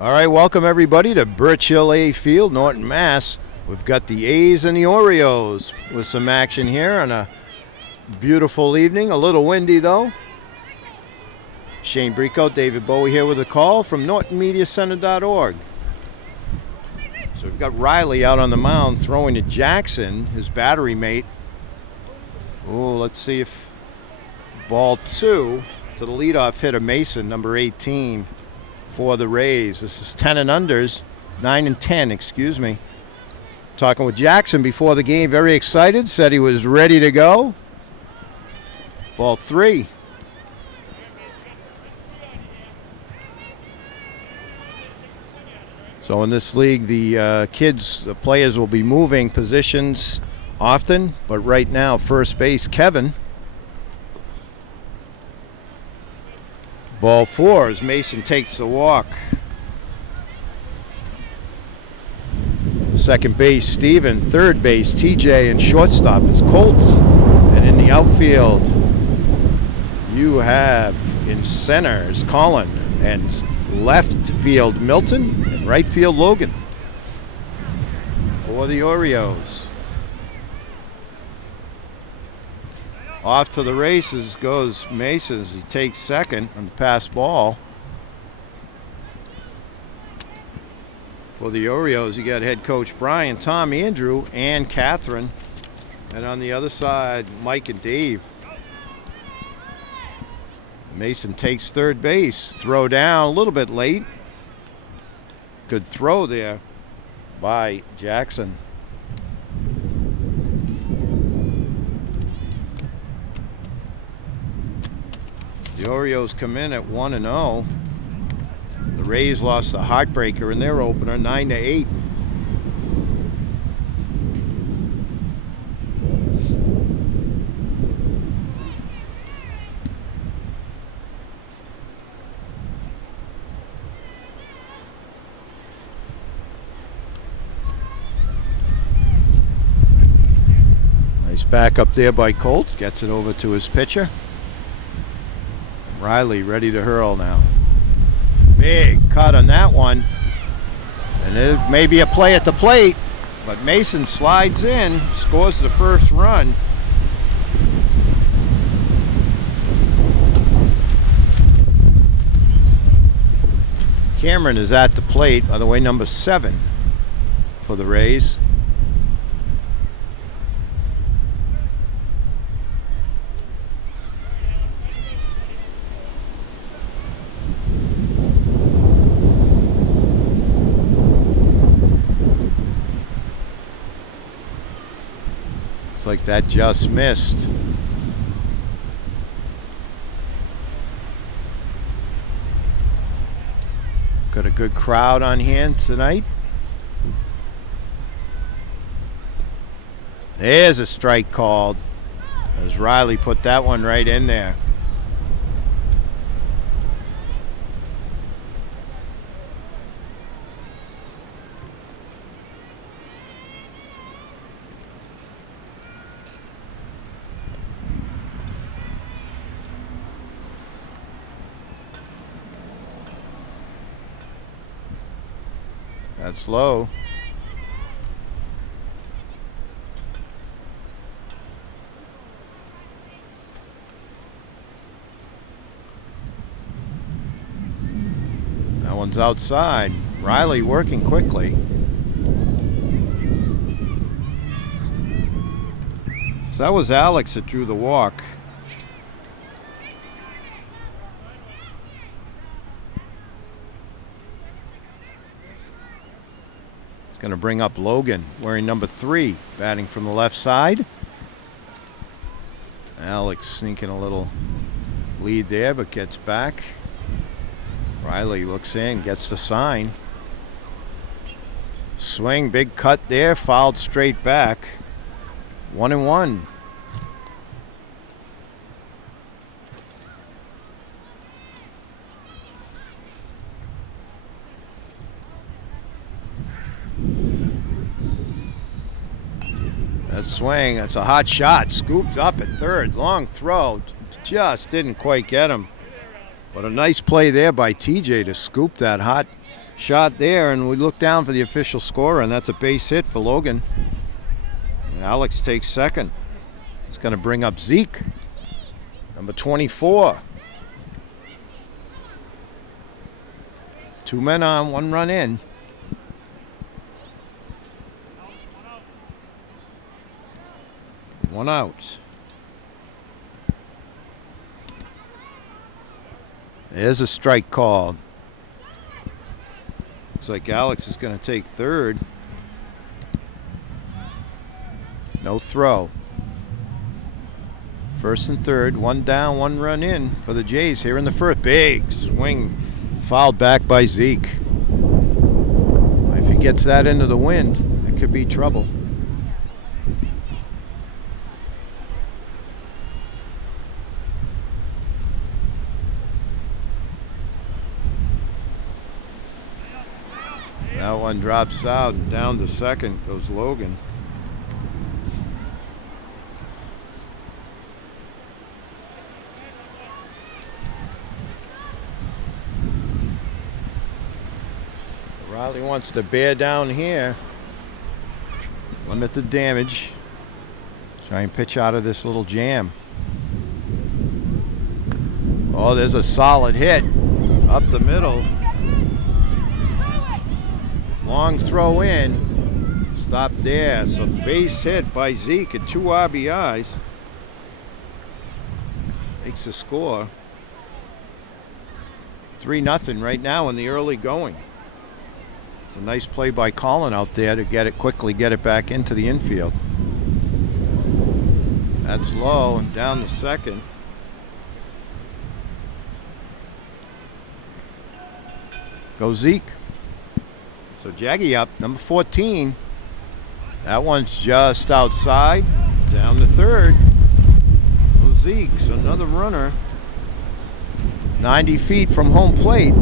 All right, welcome everybody to Birch Hill A Field, Norton, Mass. We've got the A's and the Orioles with some action here on a beautiful evening. A little windy though. Shane Brico, David Bowie here with a call from NortonMediaCenter.org. So we've got Riley out on the mound throwing to Jackson, his battery mate. Oh, let's see if ball 2 to the leadoff hitter Mason, number 18. For the Rays. This is 10 and unders, 9 and 10, excuse me. Talking with Jackson before the game, very excited, said he was ready to go. Ball 3. So in this league, the players will be moving positions often, but right now, first base, Kevin. Ball 4 as Mason takes the walk. Second base, Steven. Third base, TJ. And shortstop is Colts. And in the outfield, you have in center is Colin. And left field, Milton. And right field, Logan. For the Orioles. Off to the races goes Mason as he takes second on the pass ball. For the Orioles, you got head coach Brian, Tom, Andrew, and Catherine. And on the other side, Mike and Dave. Mason takes third base. Throw down a little bit late. Good throw there by Jackson. The Orioles come in at 1-0. The Rays lost the heartbreaker in their opener, 9-8. Nice back up there by Colt. Gets it over to his pitcher. Riley ready to hurl now. Big cut on that one. And it may be a play at the plate, but Mason slides in, scores the first run. Cameron is at the plate, by the way, number 7 for the Rays. Like that just missed. Got a good crowd on hand tonight. There's a strike called as Riley put that one right in there. That's low. That one's outside. Riley working quickly. So that was Alex that drew the walk. Going to bring up Logan, wearing number 3, batting from the left side. Alex sneaking a little lead there, but gets back. Riley looks in, gets the sign. Swing, big cut there, fouled straight back. 1-1. That swing, that's a hot shot. Scooped up at third. Long throw. Just didn't quite get him. But a nice play there by TJ to scoop that hot shot there, and we look down for the official score, and that's a base hit for Logan. And Alex takes second. It's going to bring up Zeke, number 24. 2 men on, 1 run in. One out. There's a strike called. Looks like Alex is going to take third. No throw. First and third, 1 down, 1 run in for the Jays here in the first. Big swing, fouled back by Zeke. If he gets that into the wind, it could be trouble. That one drops out, and down to second goes Logan. Riley wants to bear down here, limit the damage, try and pitch out of this little jam. Oh, there's a solid hit up the middle. Long throw in, stop there. So base hit by Zeke at 2 RBIs. Makes the score 3-0 right now in the early going. It's a nice play by Colin out there to get it quickly, get it back into the infield. That's low and down to second. Go Zeke. So Jaggy up, number 14. That one's just outside, down to third. Go Zeke, so another runner. 90 feet from home plate.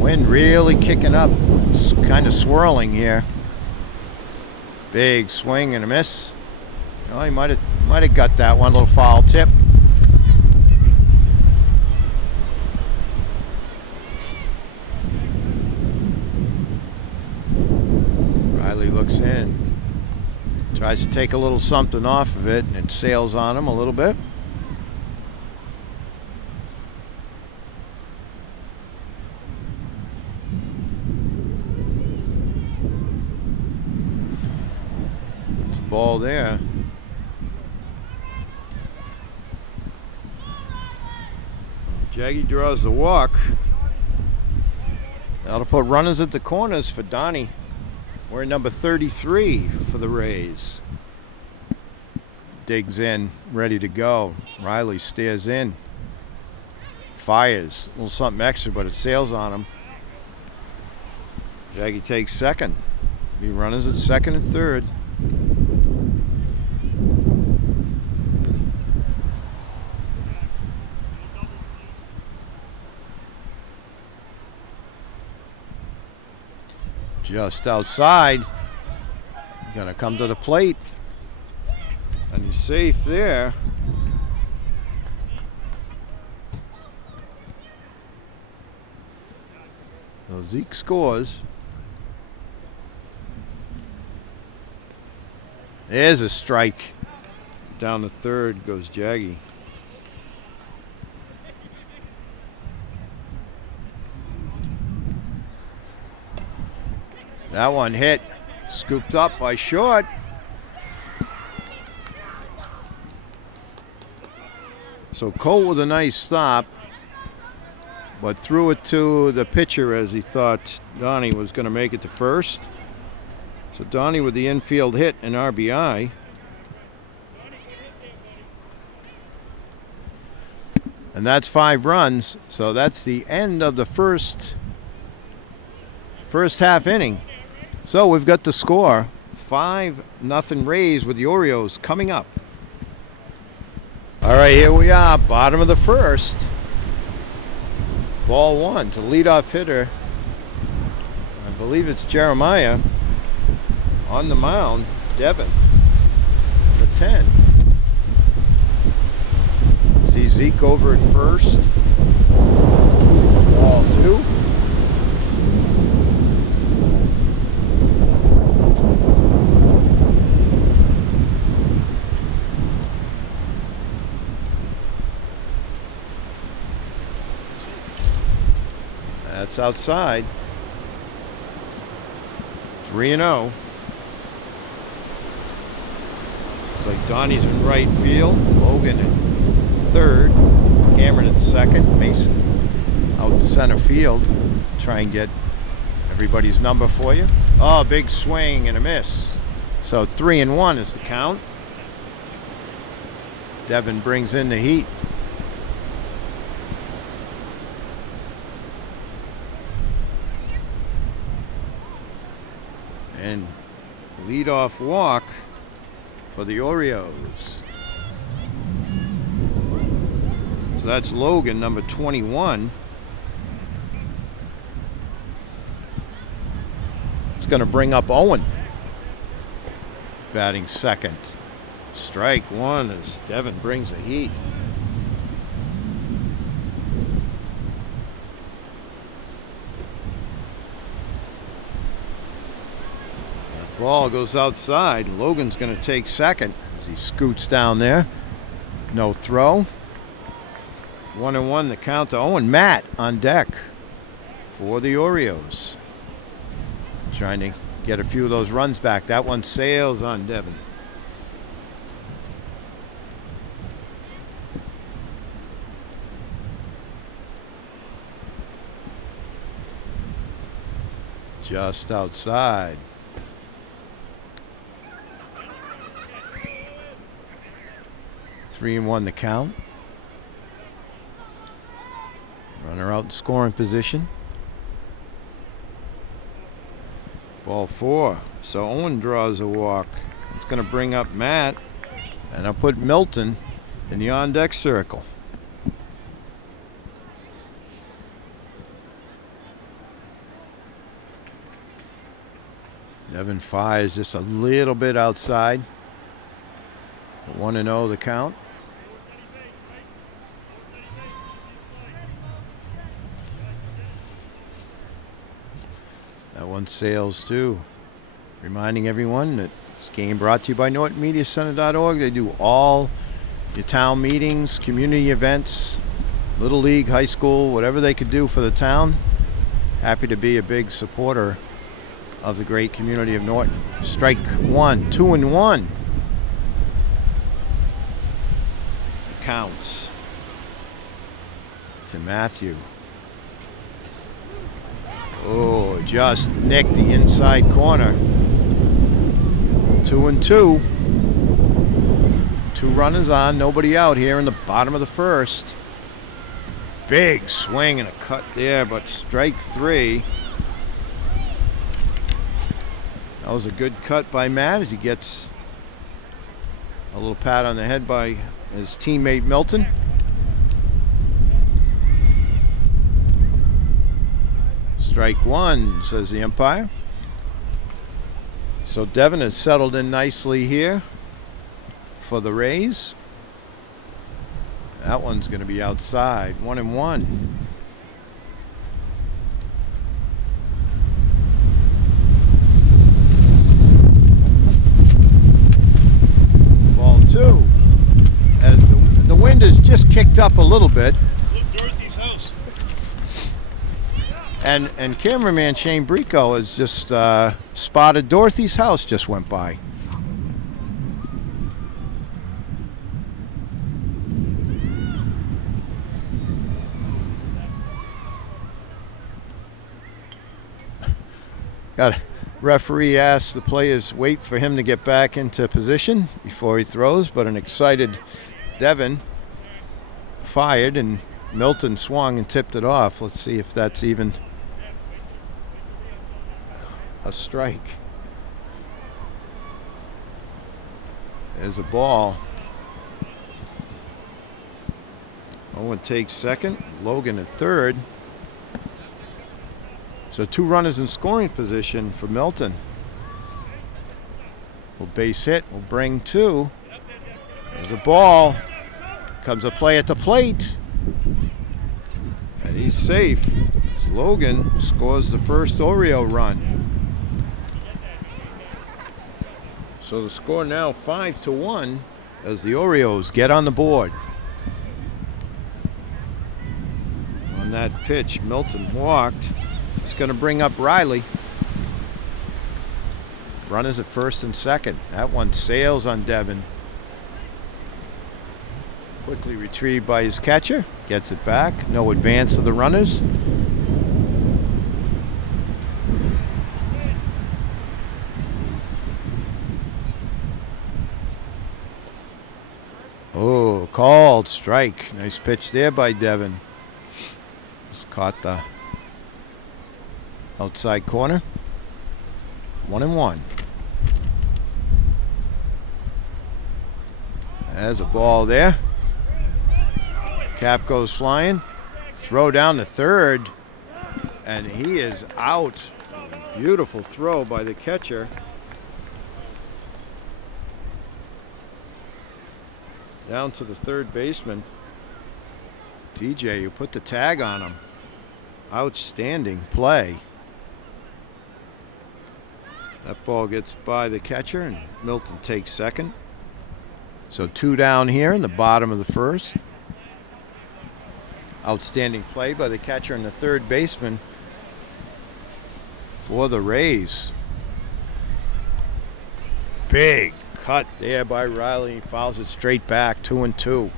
Wind really kicking up. It's kind of swirling here. Big swing and a miss. Oh, he might have got that one, little foul tip. Riley looks in, tries to take a little something off of it, and it sails on him a little bit. It's a ball there. Jaggy draws the walk. That'll put runners at the corners for Donnie. We're number 33 for the Rays. Digs in, ready to go. Riley stares in. Fires. A little something extra, but it sails on him. Jaggy takes second. Be runners at second and third. Just outside. Gonna come to the plate. And he's safe there. So Zeke scores. There's a strike. Down the third goes Jaggy. That one hit, scooped up by short. So Cole with a nice stop, but threw it to the pitcher as he thought Donnie was going to make it to first. So Donnie with the infield hit and RBI. And that's 5 runs, so that's the end of the first half inning. So we've got the score, 5-0 Rays with the Orioles coming up. All right, here we are, bottom of the first. Ball 1 to leadoff hitter. I believe it's Jeremiah. On the mound, Devin, number 10. See Zeke over at first. Ball 2. That's outside. 3-0. Looks like Donnie's in right field. Logan in third. Cameron in second. Mason out in center field. Try and get everybody's number for you. Oh, big swing and a miss. So 3-1 is the count. Devin brings in the heat. And leadoff walk for the Orioles. So that's Logan, number 21. It's going to bring up Owen, batting second. Strike one as Devin brings the heat. Ball goes outside. Logan's going to take second as he scoots down there. No throw. 1-1 the count to Owen. Matt on deck for the Orioles. Trying to get a few of those runs back. That one sails on Devin. Just outside. 3-1 the count. Runner out in scoring position. Ball 4. So Owen draws a walk. It's going to bring up Matt. And I'll put Milton in the on-deck circle. Devin fires just a little bit outside. 1-0 the count. That one sails too. Reminding everyone that this game brought to you by NortonMediaCenter.org. They do all your town meetings, community events, Little League, high school, whatever they could do for the town. Happy to be a big supporter of the great community of Norton. Strike one, 2-1. It counts to Matthew. Oh, just nicked the inside corner. 2-2. 2 runners on, nobody out here in the bottom of the first. Big swing and a cut there, but strike 3. That was a good cut by Matt as he gets a little pat on the head by his teammate Milton. Strike 1, says the umpire. So Devin has settled in nicely here for the Rays. That one's going to be outside. 1-1. Ball 2. As the wind has just kicked up a little bit. And cameraman Shane Brico has just spotted Dorothy's house just went by. Got a referee asked the players wait for him to get back into position before he throws, but an excited Devin fired and Milton swung and tipped it off. Let's see if that's even a strike. There's a ball. Owen takes second, Logan at third. So 2 runners in scoring position for Milton. Will base hit, will bring 2. There's a ball. Comes a play at the plate. And he's safe. As Logan scores the first Oriole run. So the score now 5-1 as the Orioles get on the board. On on that pitch. Milton walked. He's going to bring up Riley. Runners at first and second. That one sails on Devin. Quickly retrieved by his catcher. Gets it back. No advance of the runners. Oh, called strike. Nice pitch there by Devin. Just caught the outside corner. 1-1. There's a ball there. Cap goes flying. Throw down to third. And he is out. Beautiful throw by the catcher. Down to the third baseman. TJ, you put the tag on him. Outstanding play. That ball gets by the catcher, and Milton takes second. So 2 down here in the bottom of the first. Outstanding play by the catcher and the third baseman for the Rays. Big cut there by Riley. He fouls it straight back, 2-2.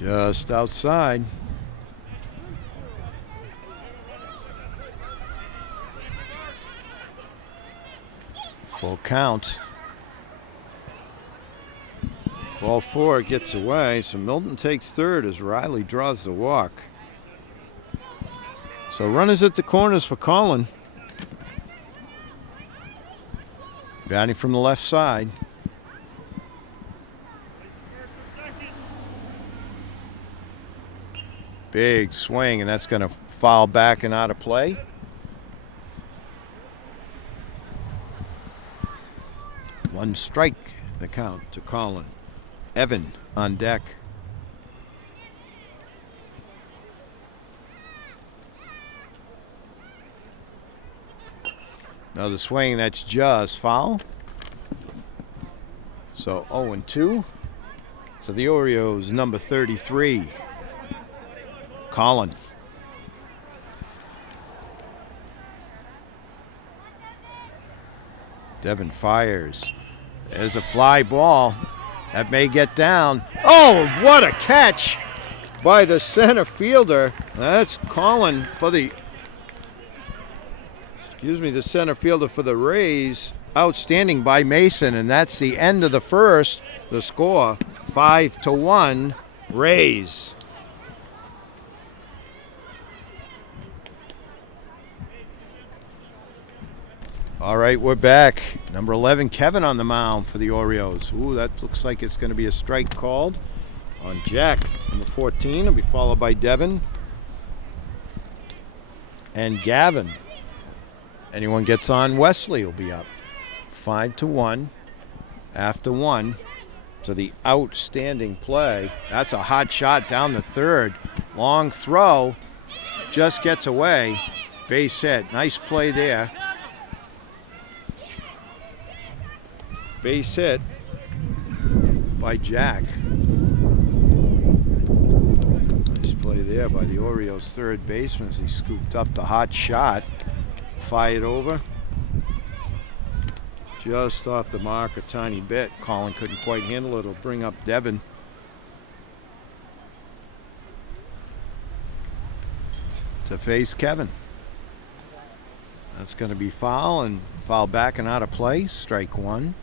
Just outside. Full count. Ball 4 gets away, so Milton takes third as Riley draws the walk. So runners at the corners for Colin. Batting from the left side. Big swing, and that's going to foul back and out of play. One strike, the count to Colin. Evan on deck. Another swing, that's just foul. So 0-2. So the Orioles, number 33. Colin. Devin fires. There's a fly ball. That may get down. Oh, what a catch by the center fielder. That's Colin for the center fielder for the Rays. Outstanding by Mason, and that's the end of the first. The score, 5-1, Rays. All right, we're back. Number 11, Kevin on the mound for the Orioles. Ooh, that looks like it's going to be a strike called on Jack. Number 14 will be followed by Devin and Gavin. Anyone gets on, Wesley will be up. 5-1 after 1. So the outstanding play. That's a hot shot down the third. Long throw. Just gets away. Base hit. Nice play there. Base hit by Jack. Nice play there by the Orioles' third baseman as he scooped up the hot shot. Fired over. Just off the mark a tiny bit. Colin couldn't quite handle it. It'll bring up Devin. To face Kevin. That's going to be foul, and foul back and out of play. Strike 1.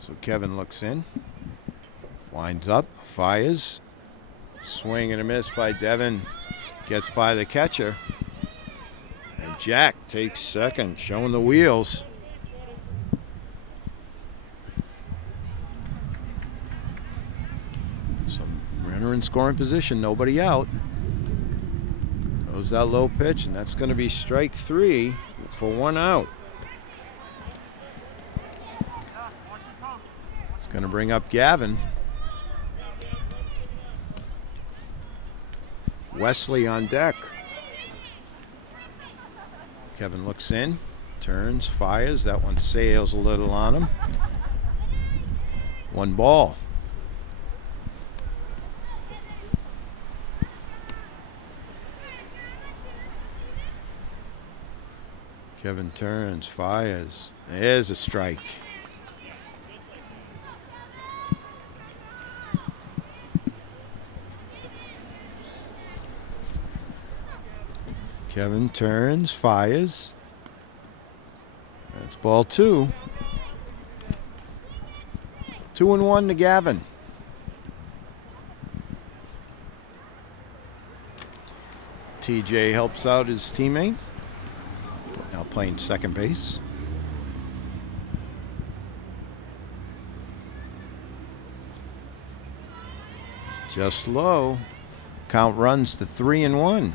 So Kevin looks in, winds up, fires, swing and a miss by Devin, gets by the catcher. Jack takes second, showing the wheels. Some runner in scoring position, nobody out. Goes that low pitch, and that's going to be strike 3 for 1 out. It's going to bring up Gavin. Wesley on deck. Kevin looks in, turns, fires. That one sails a little on him. 1 ball. Kevin turns, fires. There's a strike. Kevin turns, fires. That's ball 2. 2-1 to Gavin. TJ helps out his teammate. Now playing second base. Just low. Count runs to 3-1.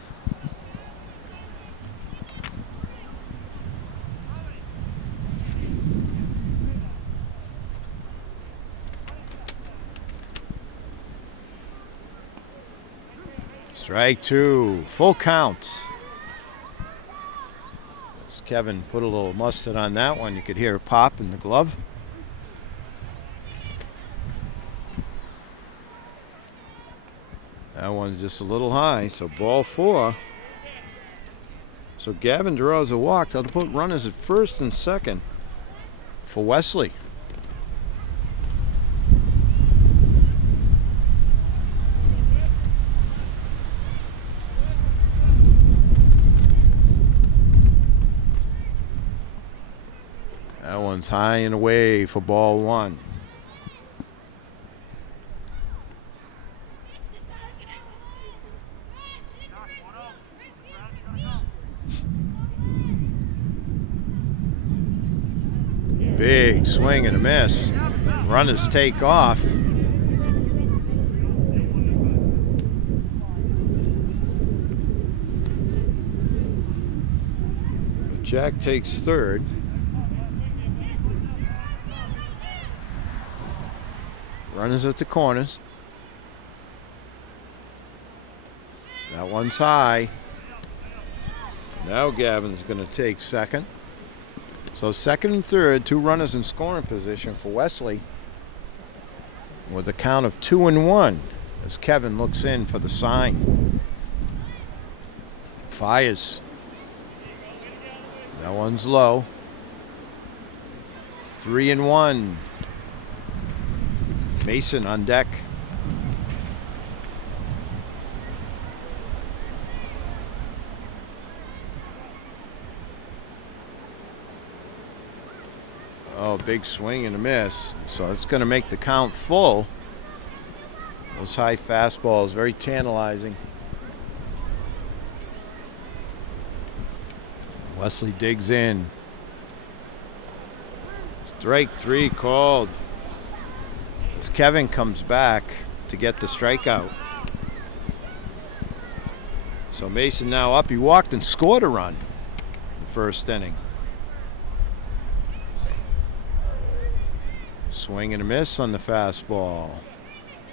Strike 2, full count. As Kevin put a little mustard on that one, you could hear it pop in the glove. That one's just a little high, so ball 4. So Gavin draws a walk. That'll put runners at first and second for Wesley. That one's high and away for ball 1. Big swing and a miss. Runners take off. Jack takes third. Runners at the corners. That one's high. Now Gavin's going to take second. So second and third, 2 runners in scoring position for Wesley with a count of 2-1 as Kevin looks in for the sign. Fires. That one's low. 3-1. Mason on deck. Oh, big swing and a miss. So it's going to make the count full. Those high fastballs, very tantalizing. Wesley digs in. Strike 3 called. As Kevin comes back to get the strikeout. So Mason now up. He walked and scored a run in the first inning. Swing and a miss on the fastball.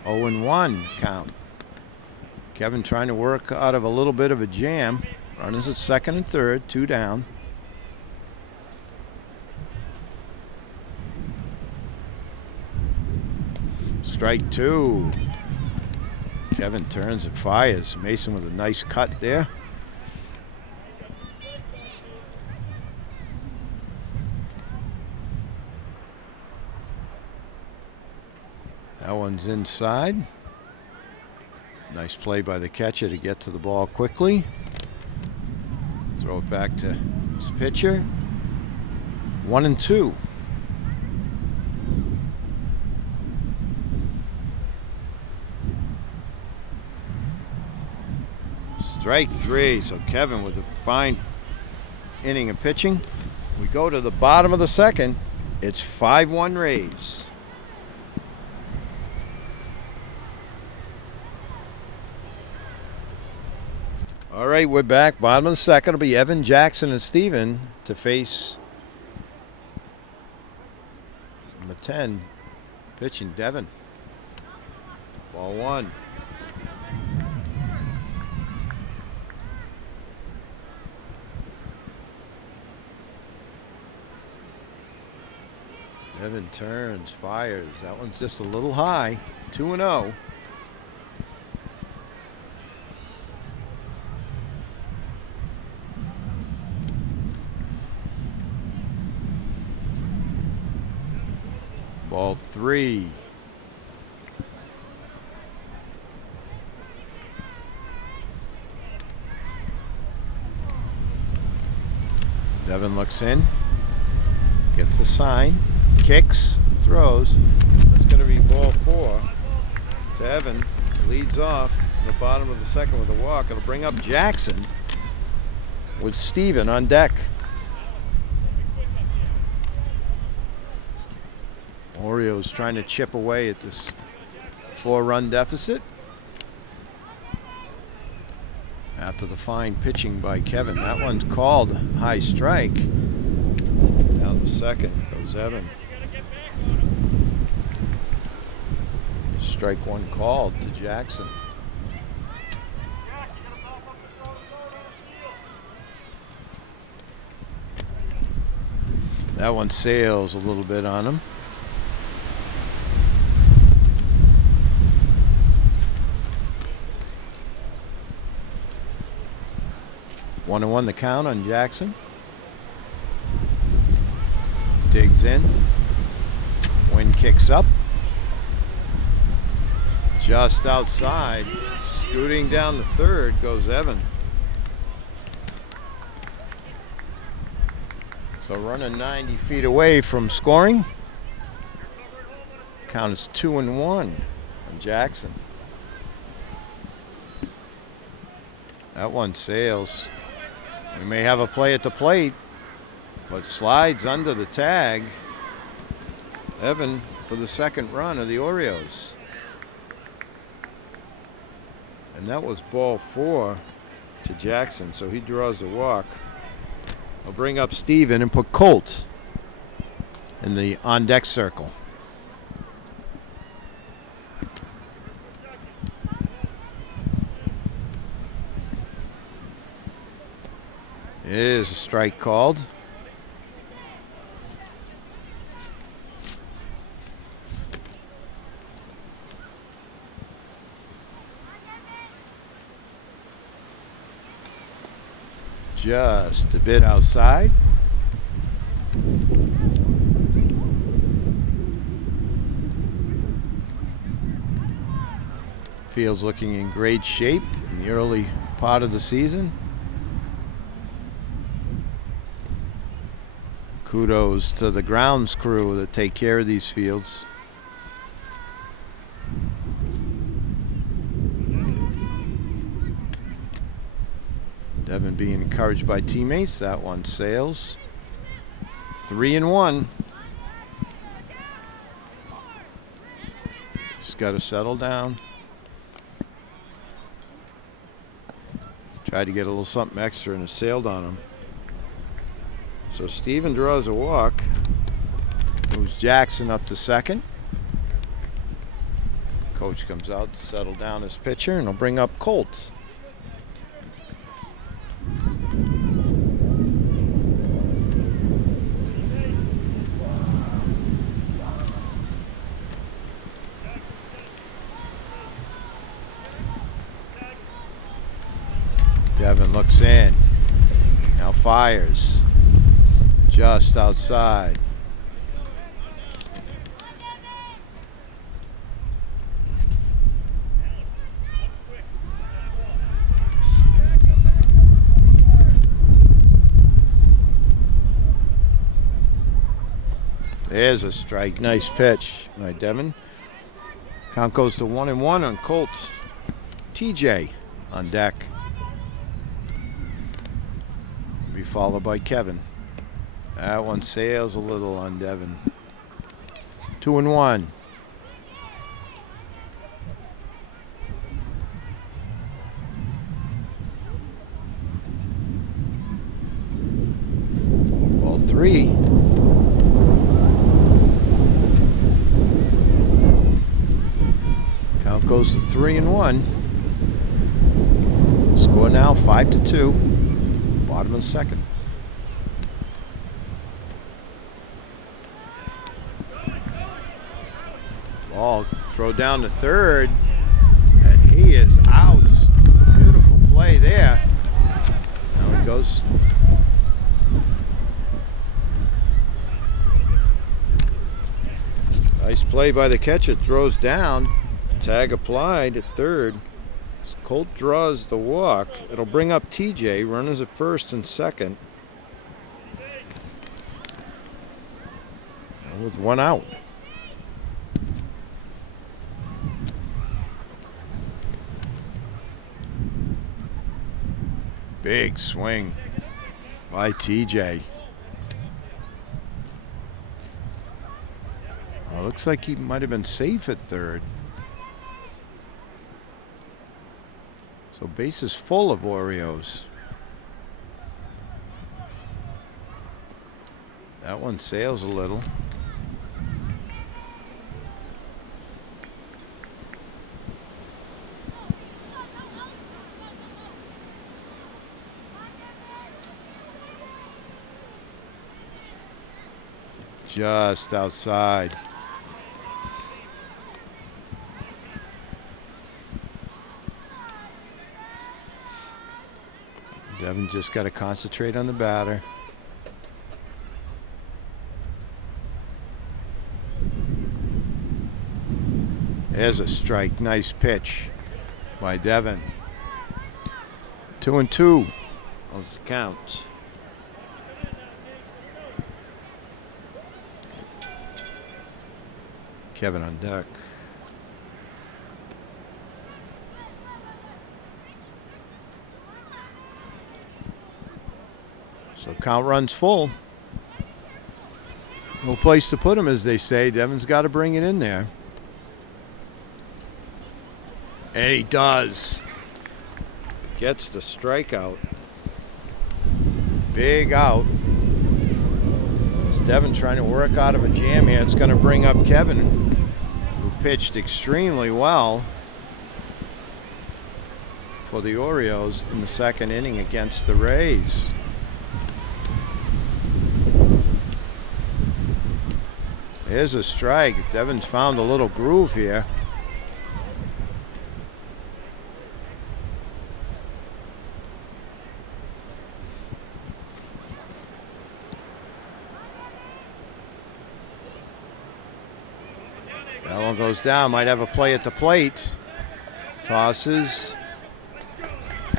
0-1 count. Kevin trying to work out of a little bit of a jam. Runners at second and third, 2 down. Strike 2. Kevin turns and fires. Mason with a nice cut there. That one's inside. Nice play by the catcher to get to the ball quickly. Throw it back to his pitcher. 1-2. Strike 3. So Kevin with a fine inning of pitching. We go to the bottom of the second. It's 5-1 Rays. All right, we're back. Bottom of the second. It'll be Evan, Jackson, and Steven to face number 10, pitching Devin. Ball one. Devin turns, fires. That one's just a little high. 2-0. Ball three. Devin looks in, gets the sign, kicks, throws. That's going to be ball four to Evan. Leads off the bottom of the second with a walk. It'll bring up Jackson with Steven on deck. Orioles trying to chip away at this 4-run deficit. After the fine pitching by Kevin. That one's called high strike. Down the second goes Evan. Strike one called to Jackson. That one sails a little bit on him. One and one the count on Jackson. Digs in. Wind kicks up. Just outside. Scooting down the third goes Evan. So running 90 feet away from scoring. Count is 2-1 on Jackson. That one sails. We may have a play at the plate, but slides under the tag. Evan for the second run of the Orioles. And that was ball four to Jackson, so he draws a walk. I'll bring up Steven and put Colt in the on-deck circle. It is a strike called. Just a bit outside. Field's looking in great shape in the early part of the season. Kudos to the grounds crew that take care of these fields. Devin being encouraged by teammates. That one sails. 3-1. Just got to settle down. Tried to get a little something extra and it sailed on him. So Steven draws a walk. Moves Jackson up to second. Coach comes out to settle down his pitcher and he'll bring up Colt. Devin looks in. Now fires. Just outside. There's a strike. Nice pitch by Devin. Count goes to 1-1 on Colts. TJ on deck. followed by Kevin. That one sails a little on Devin. 2-1. Ball 3. Count goes to 3-1. Score now 5-2. Bottom of the second. Ball throw down to third, and he is out. Beautiful play there. Now he goes. Nice play by the catcher. Throws down. Tag applied at third. Colt draws the walk. It'll bring up TJ. Runners at first and second. With one out. Big swing by TJ. Oh, looks like he might have been safe at third. So base is full of Orioles. That one sails a little. Just outside. Devin just got to concentrate on the batter. There's a strike. Nice pitch by Devin. 2-2. Those the counts. Kevin on deck. So count runs full. No place to put him, as they say. Devin's got to bring it in there. And he does. Gets the strikeout. Big out. As Devin trying to work out of a jam here. It's going to bring up Kevin, who pitched extremely well for the Orioles in the second inning against the Rays. Here's a strike. Devin's found a little groove here. That one goes down. Might have a play at the plate. Tosses.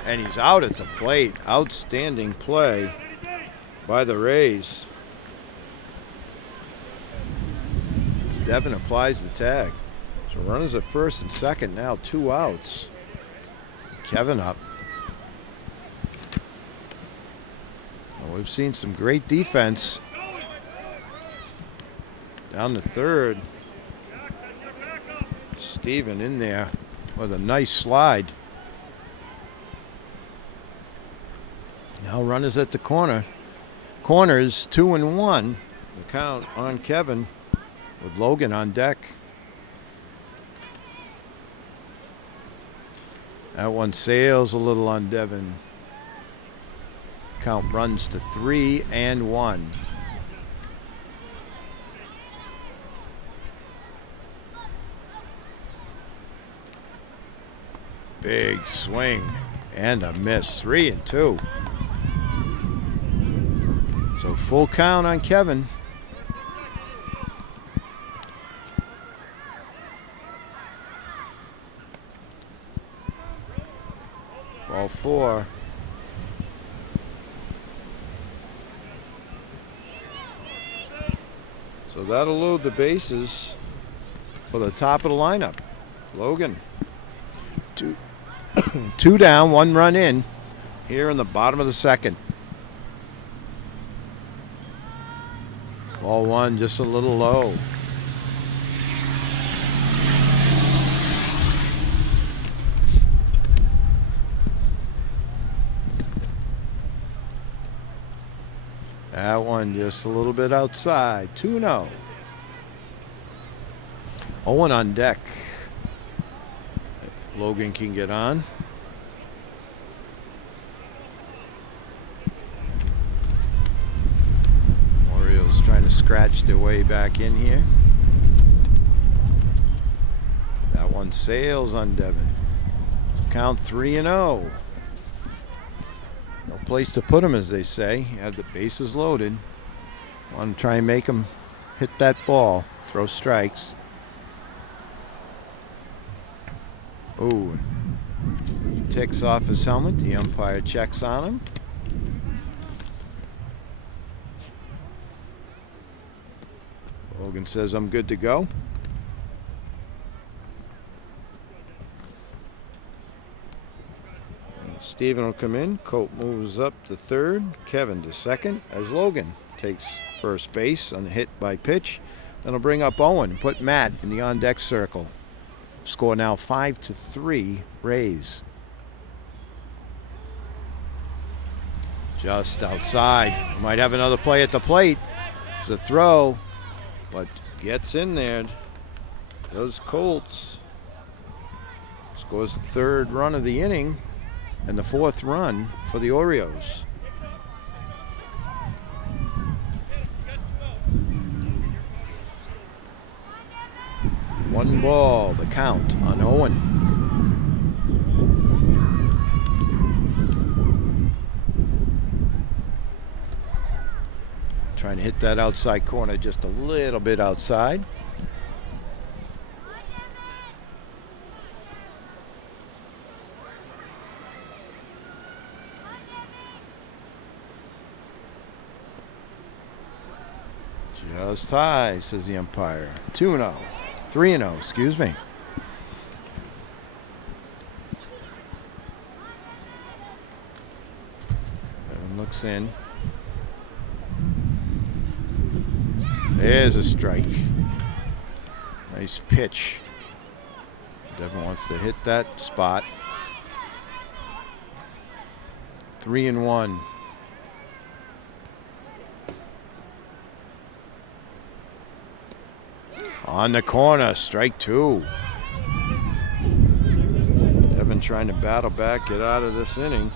And he's out at the plate. Outstanding play by the Rays. Devin applies the tag. So runners at first and second now, 2 outs. Kevin up. Well, we've seen some great defense. Down to third. Steven in there with a nice slide. Now runners at the corner. Corners 2-1. The count on Kevin, with Logan on deck. That one sails a little on Devin. Count runs to 3-1. Big swing and a miss. 3-2. So full count on Kevin. Ball 4. So that'll load the bases for the top of the lineup. Logan. Two down, 1 run in here in the bottom of the second. Ball one just a little low. That one just a little bit outside. 2-0. Owen on deck. If Logan can get on. Orioles trying to scratch their way back in here. That one sails on Devin. Count 3-0. No place to put him, as they say. You have the bases loaded. Want to try and make him hit that ball. Throw strikes. Ooh. Ticks off his helmet. The umpire checks on him. Logan says, I'm good to go. Steven will come in. Colt moves up to third. Kevin to second as Logan takes first base on a hit by pitch. Then he'll bring up Owen, put Matt in the on-deck circle. Score now 5-3 Rays. Just outside. Might have another play at the plate. It's a throw, but gets in there. Those Colts. Scores the third run of the inning. And the fourth run for the Orioles. One ball, the count on Owen. Trying to hit that outside corner just a little bit outside. Just high, says the umpire. 2-0. 3-0, excuse me. Devin looks in. There's a strike. Nice pitch. Devin wants to hit that spot. 3-1. On the corner, strike two. Devin trying to battle back, get out of this inning.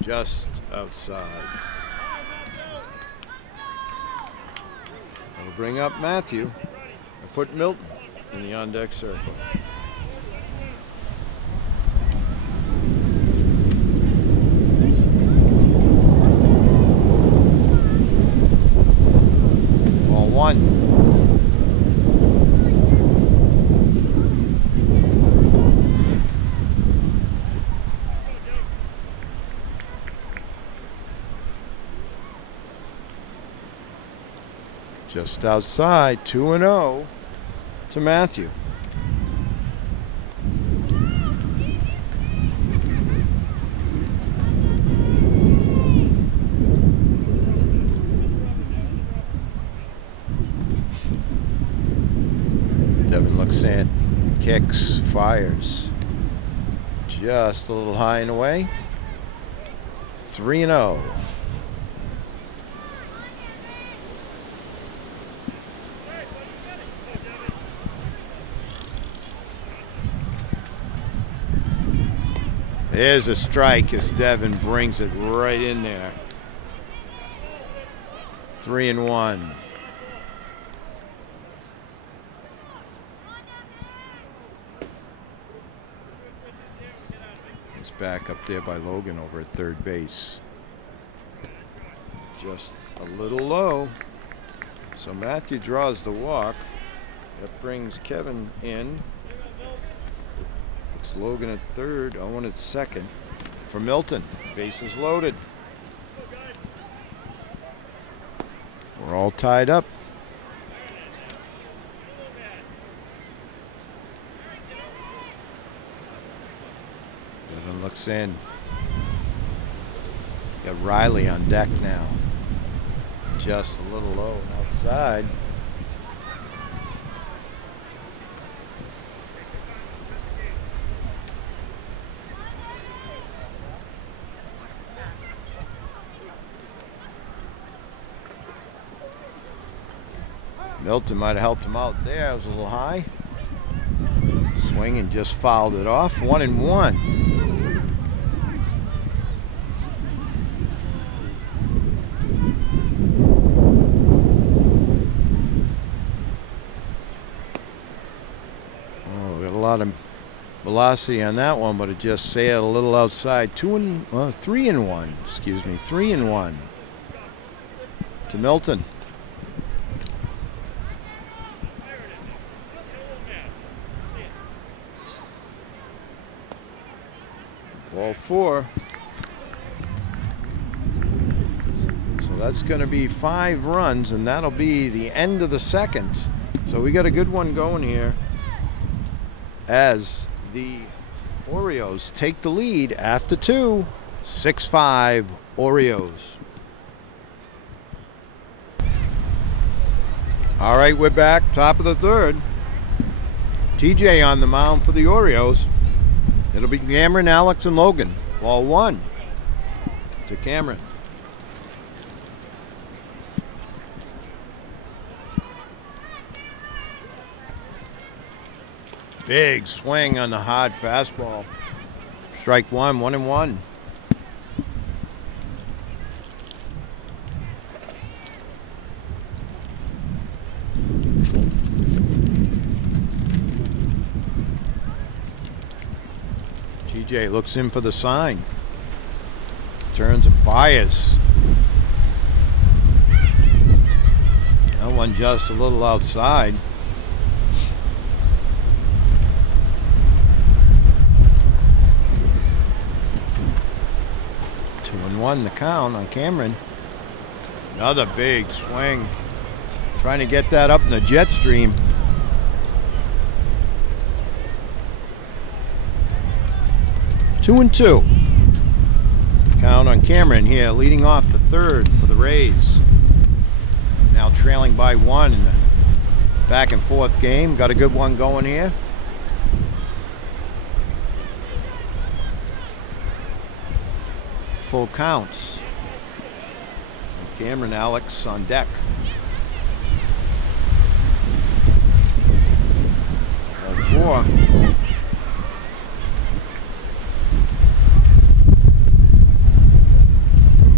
Just outside. That'll bring up Matthew and put Milton in the on-deck circle. One. Just outside, 2-0 to Matthew. Devin looks in, kicks, fires. Just a little high and away. 3-0. There's a strike as Devin brings it right in there. 3-1. He's back up there by Logan over at third base. Just a little low. So Matthew draws the walk. That brings Kevin in. It's Logan at third, Owen at second. For Milton, bases loaded. We're all tied up. Devin looks in. Got Riley on deck now. Just a little low outside. Milton might have helped him out there. It was a little high. Swing and just fouled it off. 1-1. Oh, got a lot of velocity on that one, but it just sailed a little outside. 3-1. Excuse me, 3-1 to Milton. Ball 4. So that's going to be 5 runs, and that'll be the end of the second. So we got a good one going here as the Orioles take the lead after 2. 6-5 Orioles. All right, we're back. Top of the third. TJ on the mound for the Orioles. It'll be Cameron, Alex, and Logan. Ball 1 to Cameron. Big swing on the hard fastball. Strike 1, 1-1. TJ looks in for the sign. Turns and fires. That one just a little outside. Two and one the count on Cameron. Another big swing. Trying to get that up in the jet stream. Two and two. Count on Cameron here, leading off the third for the Rays. Now trailing by 1 in the back and forth game. Got a good one going here. Full counts. Cameron, Alex on deck. Ball 4.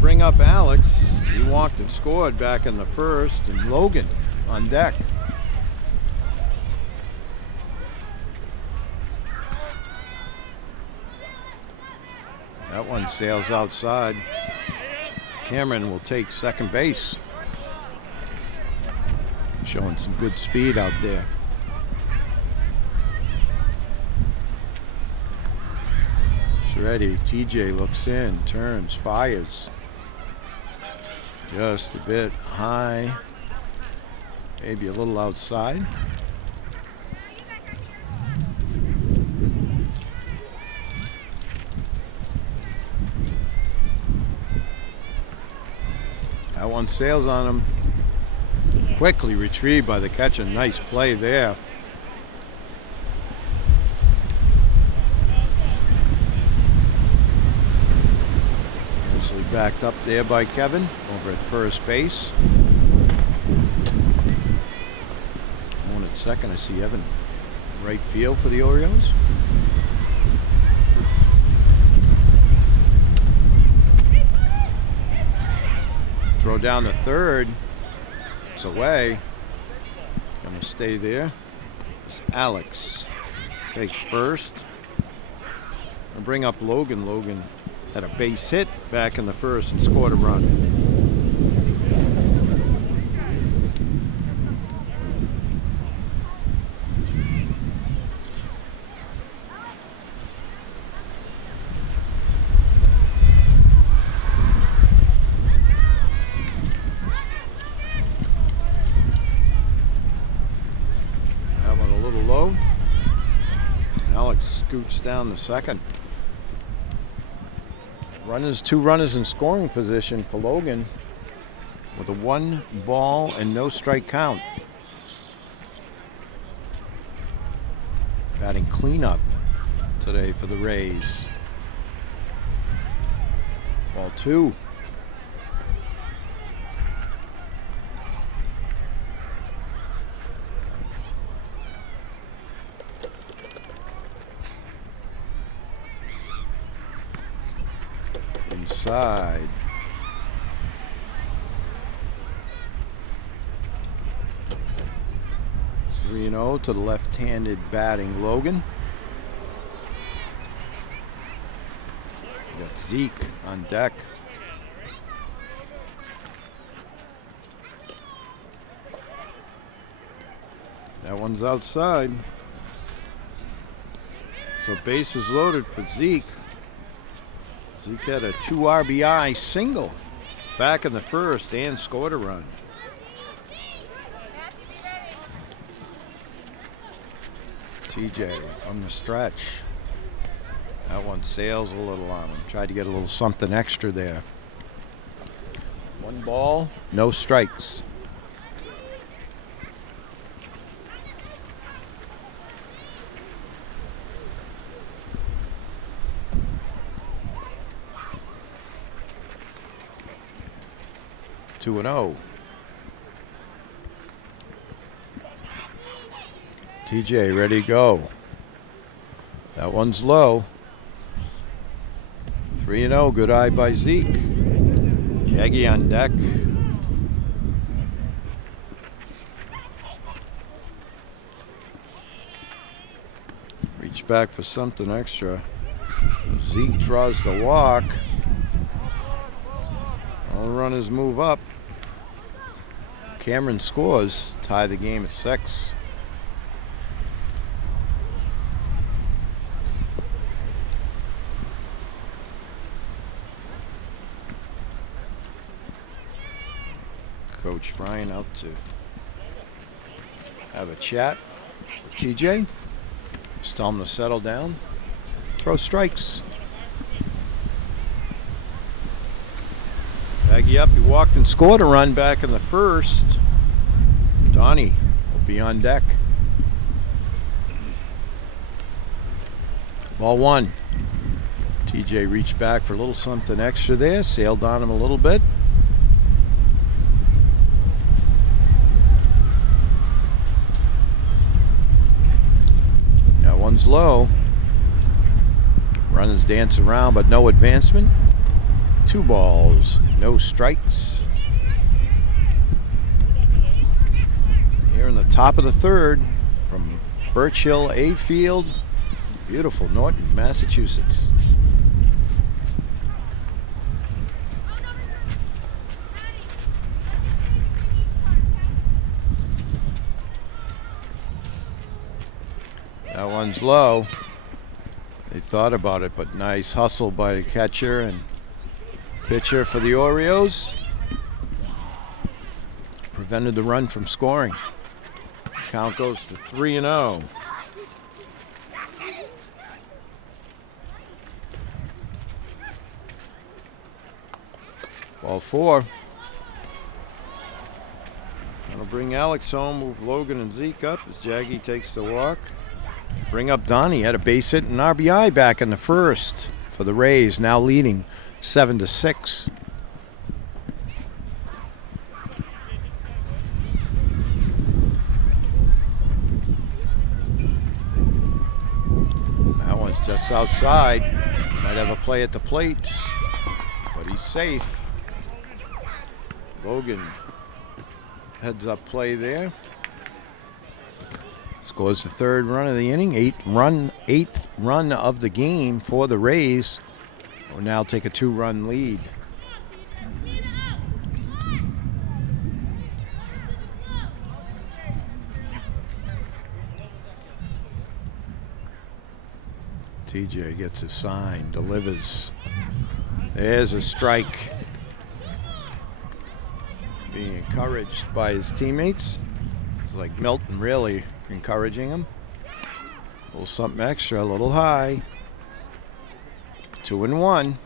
Bring up Alex. He walked and scored back in the first, and Logan on deck. That one sails outside. Cameron will take second base. Showing some good speed out there. It's ready. TJ looks in, turns, fires. Just a bit high, maybe a little outside. That one sails on him. Quickly retrieved by the catcher. Nice play there. Backed up there by Kevin over at first base. One at second. I see Evan right field for the Orioles. Throw down the third. It's away. Gonna stay there. It's Alex takes first. I'll bring up Logan. Logan had a base hit back in the first and scored a run. That one a little low. Alex scoots down the second. Two runners in scoring position for Logan with a 1 ball and no strike count. Batting cleanup today for the Rays. Ball 2. Inside. Three and 0 to the left-handed batting Logan. We got Zeke on deck. That one's outside. So bases loaded for Zeke. Zeke had a 2 RBI single back in the first and scored a run. TJ on the stretch. That one sails a little on him. Tried to get a little something extra there. 1 ball, no strikes. Two and 0. TJ ready to go. That one's low. 3 and 0. Good eye by Zeke. Jaggy on deck. Reach back for something extra. Zeke draws the walk. All runners move up. Cameron scores, tie the game at 6. Coach Ryan out to have a chat with TJ. Just tell him to settle down. Throw strikes. Baggy up, he walked and scored a run back in the first. Donnie will be on deck. Ball 1. TJ reached back for a little something extra there, sailed on him a little bit. That one's low. Runners dance around, but no advancement. 2 balls, no strikes. Here in the top of the third from Birch Hill A Field, beautiful Norton, Massachusetts. That one's low. They thought about it, but nice hustle by the catcher and pitcher for the Orioles. Prevented the run from scoring. Count goes to 3 and 0. Ball 4. That'll bring Alex home, move Logan and Zeke up as Jaggy takes the walk. Bring up Donnie, had a base hit and RBI back in the first for the Rays, now leading 7-6. That one's just outside. Might have a play at the plate, but he's safe. Logan heads up play there. Scores the 3rd run of the inning, 8th run of the game for the Rays. Will now take a 2-run lead. TJ gets his sign, delivers. There's a strike. Being encouraged by his teammates. Like Milton really encouraging him. A little something extra, a little high. 2 and 1.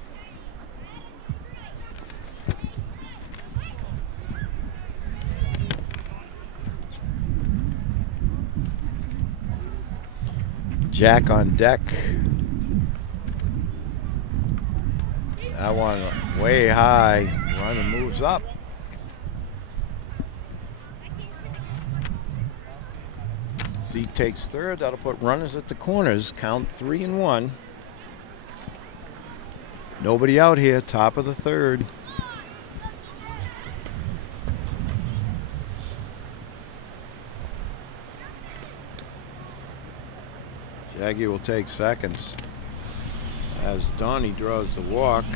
Jack on deck. That one way high. Runner moves up. Zeke takes third. That'll put runners at the corners. Count 3-1. Nobody out here. Top of the third. Jaggy will take seconds as Donnie draws the walk.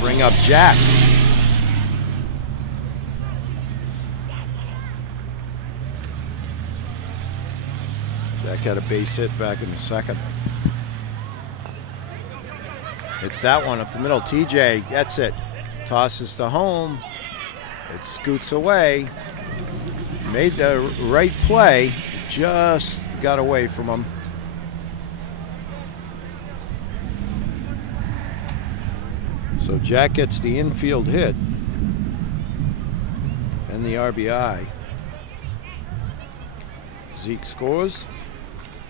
Bring up Jack. Jack had a base hit back in the second. Hits that one up the middle. TJ gets it. Tosses to home. It scoots away. Made the right play. Just got away from him. So Jack gets the infield hit and the RBI. Zeke scores.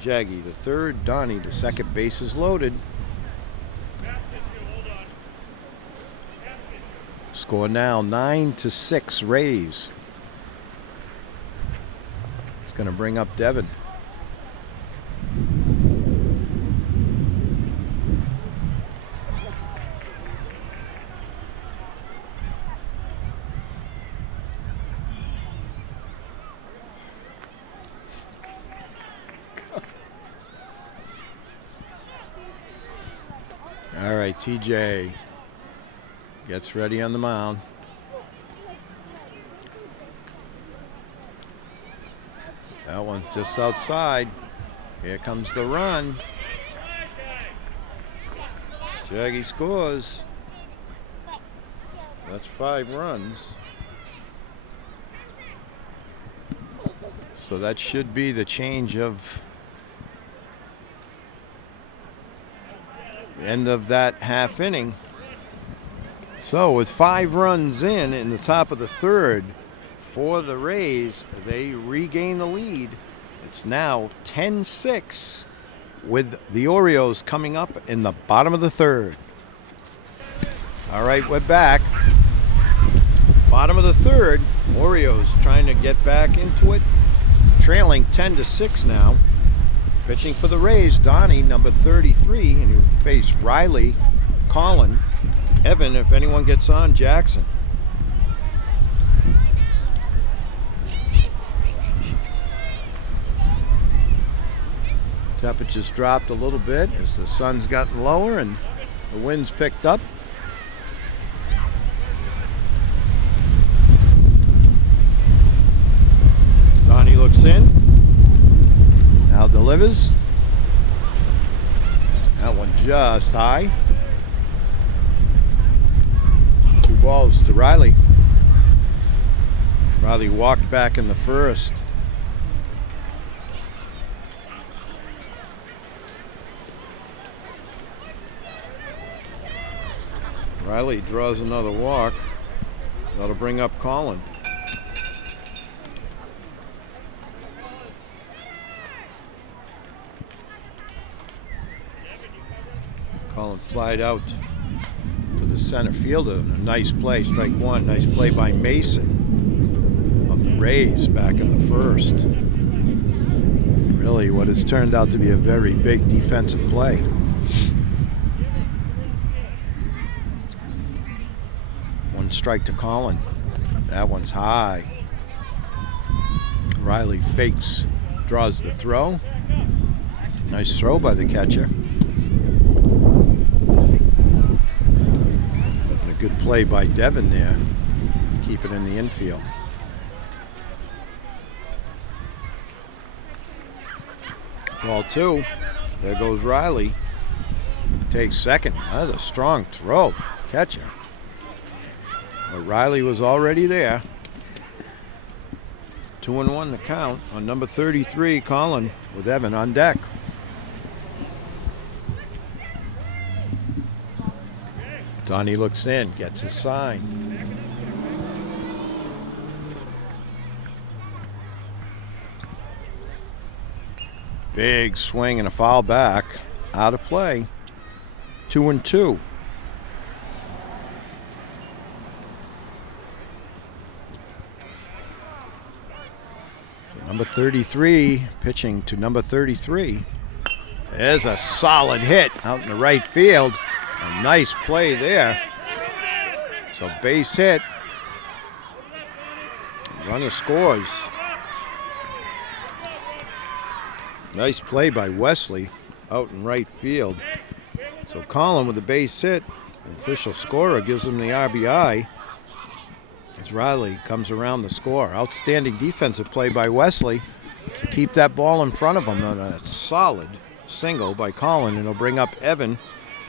Jaggy the third. Donnie the second. Base is loaded. Score now 9-6 Rays. It's going to bring up Devin. All right, TJ gets ready on the mound. That one's just outside. Here comes the run. Jaggy scores. That's 5 runs. So that should be the change of end of that half inning. So with 5 runs in the top of the third for the Rays, they regain the lead. It's now 10-6 with the Orioles coming up in the bottom of the third. All right, we're back. Bottom of the third, Orioles trying to get back into it. Trailing 10-6 now. Pitching for the Rays, Donnie, number 33, and he'll face Riley, Colin, Evan, if anyone gets on, Jackson. Temperatures dropped a little bit as the sun's gotten lower and the wind's picked up. Donnie looks in. Now delivers. That one just high. 2 balls to Riley. Riley walked back in the first. Riley draws another walk. That'll bring up Colin. Colin flied out to the center fielder. A nice play, strike one. Nice play by Mason of the Rays back in the first. Really what has turned out to be a very big defensive play. One strike to Colin. That one's high. Riley fakes, draws the throw. Nice throw by the catcher. And a good play by Devin there. Keep it in the infield. Ball 2. There goes Riley. Takes second. That's a strong throw. Catcher. But Riley was already there. 2-1 the count on number 33, Colin, with Evan on deck. Donnie looks in, gets his sign. Big swing and a foul back. Out of play. 2-2. Number 33 pitching to number 33. There's a solid hit out in the right field. A nice play there. So base hit. Runner scores. Nice play by Wesley out in right field. So Colin with the base hit. The official scorer gives him the RBI. As Riley comes around the score. Outstanding defensive play by Wesley to keep that ball in front of him. And a solid single by Colin, and he'll bring up Evan,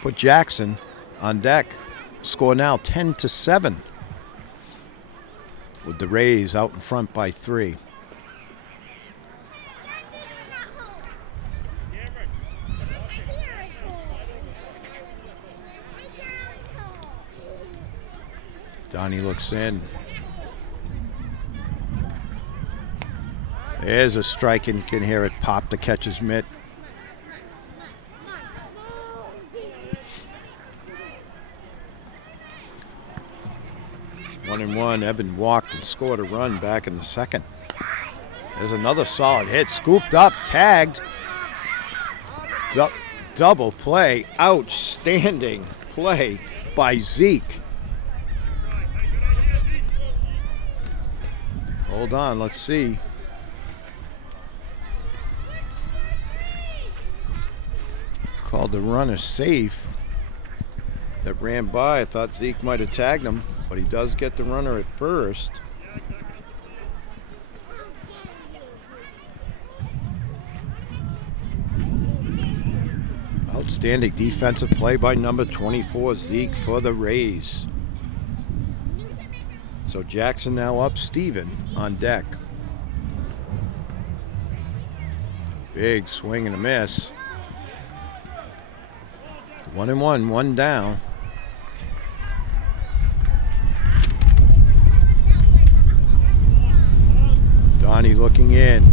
put Jackson on deck. Score now 10-7 with the Rays out in front by 3. Donnie looks in. There's a strike, and you can hear it pop the catcher's mitt. One and one. Evan walked and scored a run back in the second. There's another solid hit. Scooped up, tagged. Double play. Outstanding play by Zeke. Hold on, let's see. Called the runner safe that ran by. I thought Zeke might have tagged him, but he does get the runner at first. Outstanding defensive play by number 24, Zeke, for the Rays. So Jackson now up, Steven on deck. Big swing and a miss. 1-1, one down. Donnie looking in.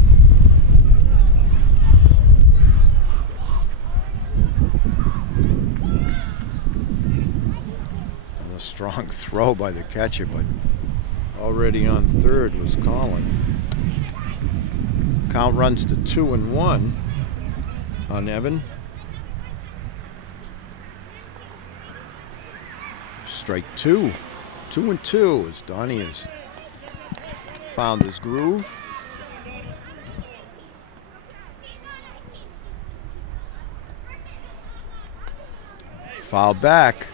And a strong throw by the catcher, but already on third was Colin. Count runs to 2-1 on Evan. Strike two. 2-2 as Donnie has found his groove. Foul back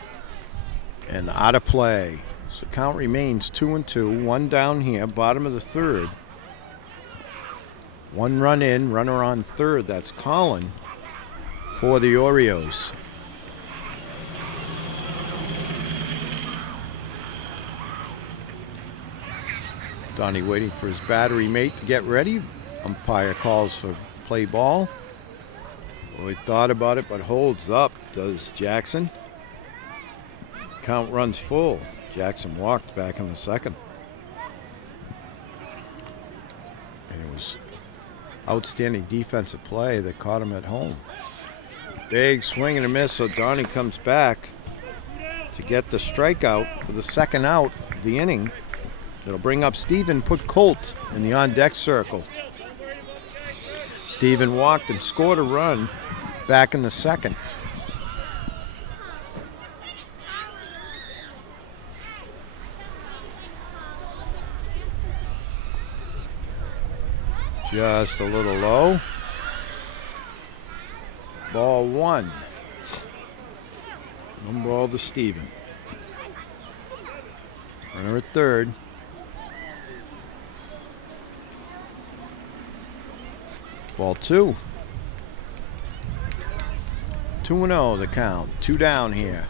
and out of play. So count remains 2-2. One down here, bottom of the third. One run in, runner on third. That's Colin for the Orioles. Donnie waiting for his battery mate to get ready. Umpire calls for play ball. Well, he thought about it, but holds up, does Jackson. Count runs full. Jackson walked back in the second. And it was outstanding defensive play that caught him at home. Big swing and a miss, so Donnie comes back to get the strikeout for the second out of the inning. That'll bring up Steven, put Colt in the on-deck circle. Steven walked and scored a run back in the second. Just a little low. Ball one. One ball to Steven. Runner at third. Ball two. 2-0 the count. Two down here.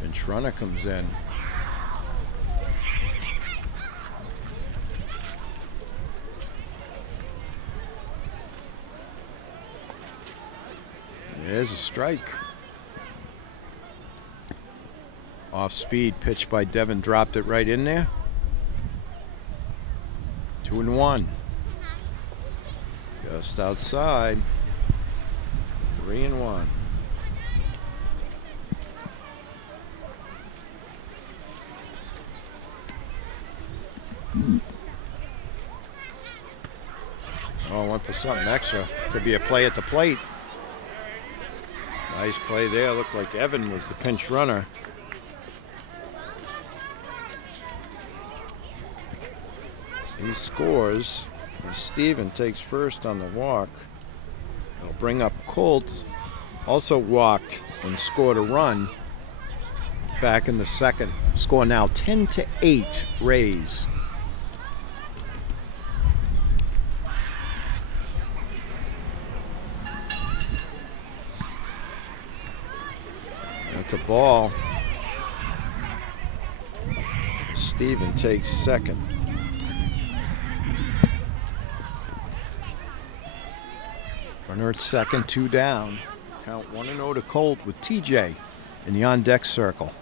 Bench runner comes in. There's a strike. Off speed pitch by Devin, dropped it right in there. 2-1. Just outside. 3-1. Oh, went for something extra. Could be a play at the plate. Nice play there. Looked like Evan was the pinch runner. He scores. And Steven takes first on the walk. It'll bring up Colt. Also walked and scored a run back in the second. Score now 10-8 Rays. That's a ball. Steven takes second. Runner at second, 2 down. Count 1-0 to Colt with TJ in the on-deck circle.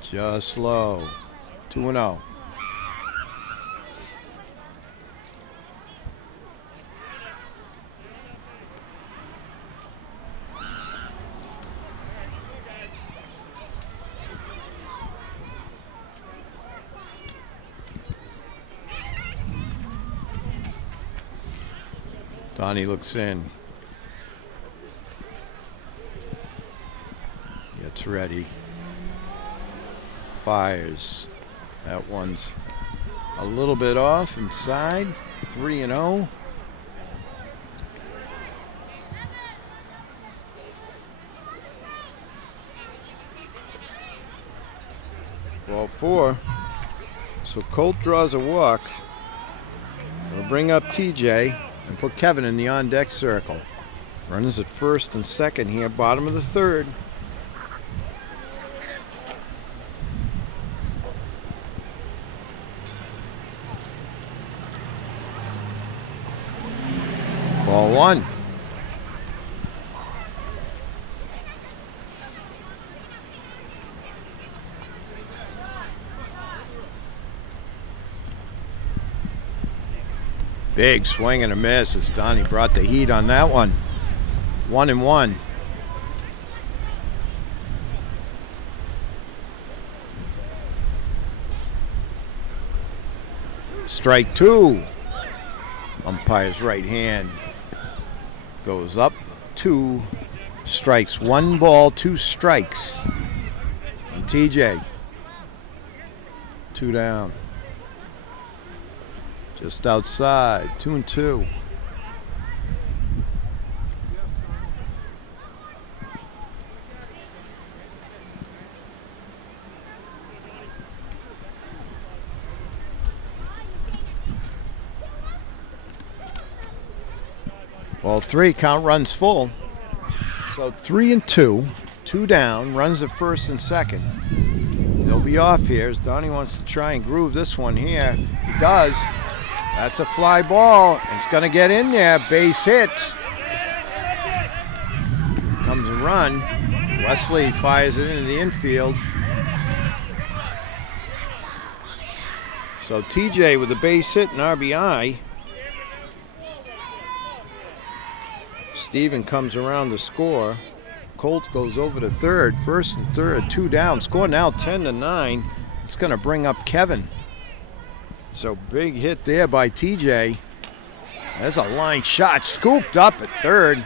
Just low. 2-0. Donnie looks in. Gets ready. Fires. That one's a little bit off inside. 3-0. Ball 4. So Colt draws a walk. It'll bring up TJ and put Kevin in the on-deck circle. Runners at first and second here, bottom of the third. Ball 1. Big swing and a miss as Donnie brought the heat on that one. 1-1. Strike 2. Umpire's right hand goes up. 2 strikes. 1 ball, 2 strikes. And TJ. 2 down. Just outside, 2-2. Ball 3, count runs full. So 3-2, 2 down, runs at first and second. They'll be off here as Donnie wants to try and groove this one here. He does. That's a fly ball. It's going to get in there. Base hit. Comes a run. Wesley fires it into the infield. So TJ with a base hit and RBI. Steven comes around to score. Colt goes over to third. First and third, 2 down. Score now 10-9. It's going to bring up Kevin. So big hit there by TJ. There's a line shot, scooped up at third.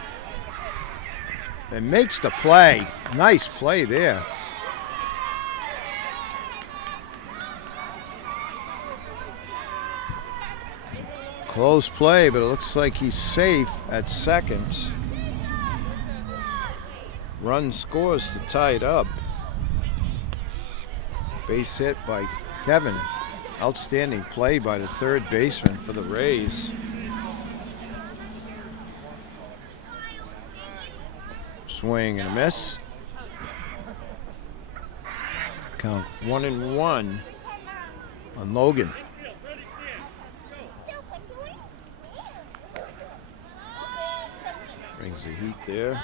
And makes the play. Nice play there. Close play, but it looks like he's safe at second. Run scores to tie it up. Base hit by Kevin. Outstanding play by the third baseman for the Rays. Swing and a miss. Count 1-1 on Logan. Brings the heat there.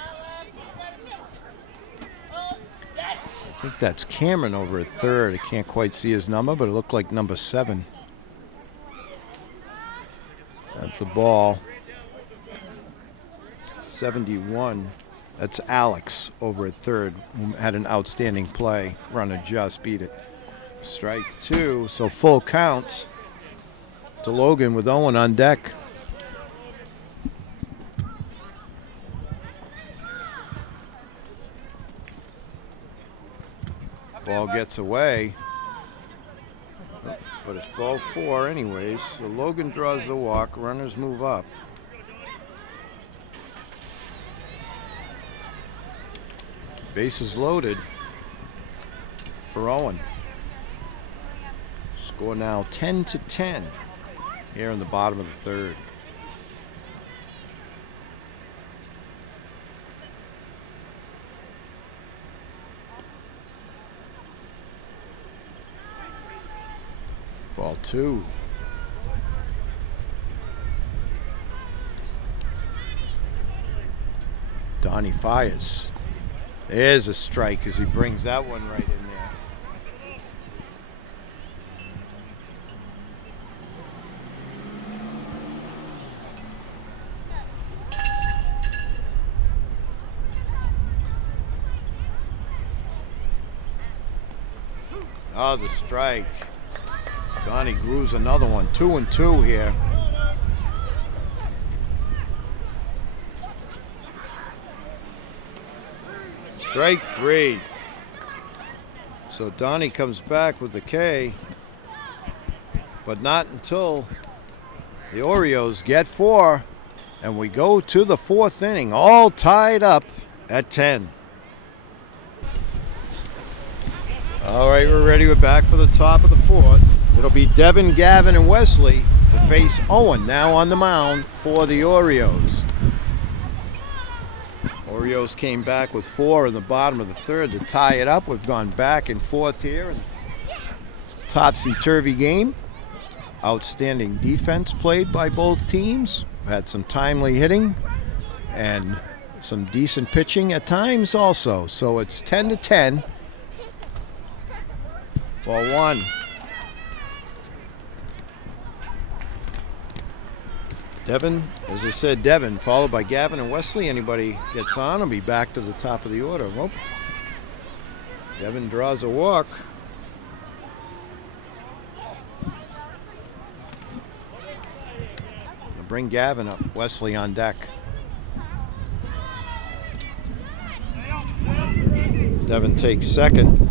I think that's Cameron over at third. I can't quite see his number, but it looked like number 7. Gets the ball. 71. That's Alex over at third, who had an outstanding play. Runner just beat it. Strike two, so full count to Logan with Owen on deck. Ball gets away, but it's ball four anyways. So Logan draws the walk, runners move up. Bases loaded for Owen. Score now 10-10 here in the bottom of the third. Ball two. Donnie fires. There's a strike as he brings that one right in there. Oh, the strike. Donnie grooves another one. 2-2 here. Strike three. So Donnie comes back with the K, but not until the Orioles get four, and we go to the fourth inning, all tied up at 10. All right, we're ready. We're back for the top of the fourth. It'll be Devin, Gavin, and Wesley to face Owen now on the mound for the Orioles. Orioles came back with four in the bottom of the third to tie it up. We've gone back and forth here. Topsy-turvy game. Outstanding defense played by both teams. We've had some timely hitting and some decent pitching at times also. So it's 10-10. Ball one. Devin, as I said, Devin, followed by Gavin and Wesley. Anybody gets on, will be back to the top of the order. Well, Devin draws a walk. I'll bring Gavin up. Wesley on deck. Devin takes second.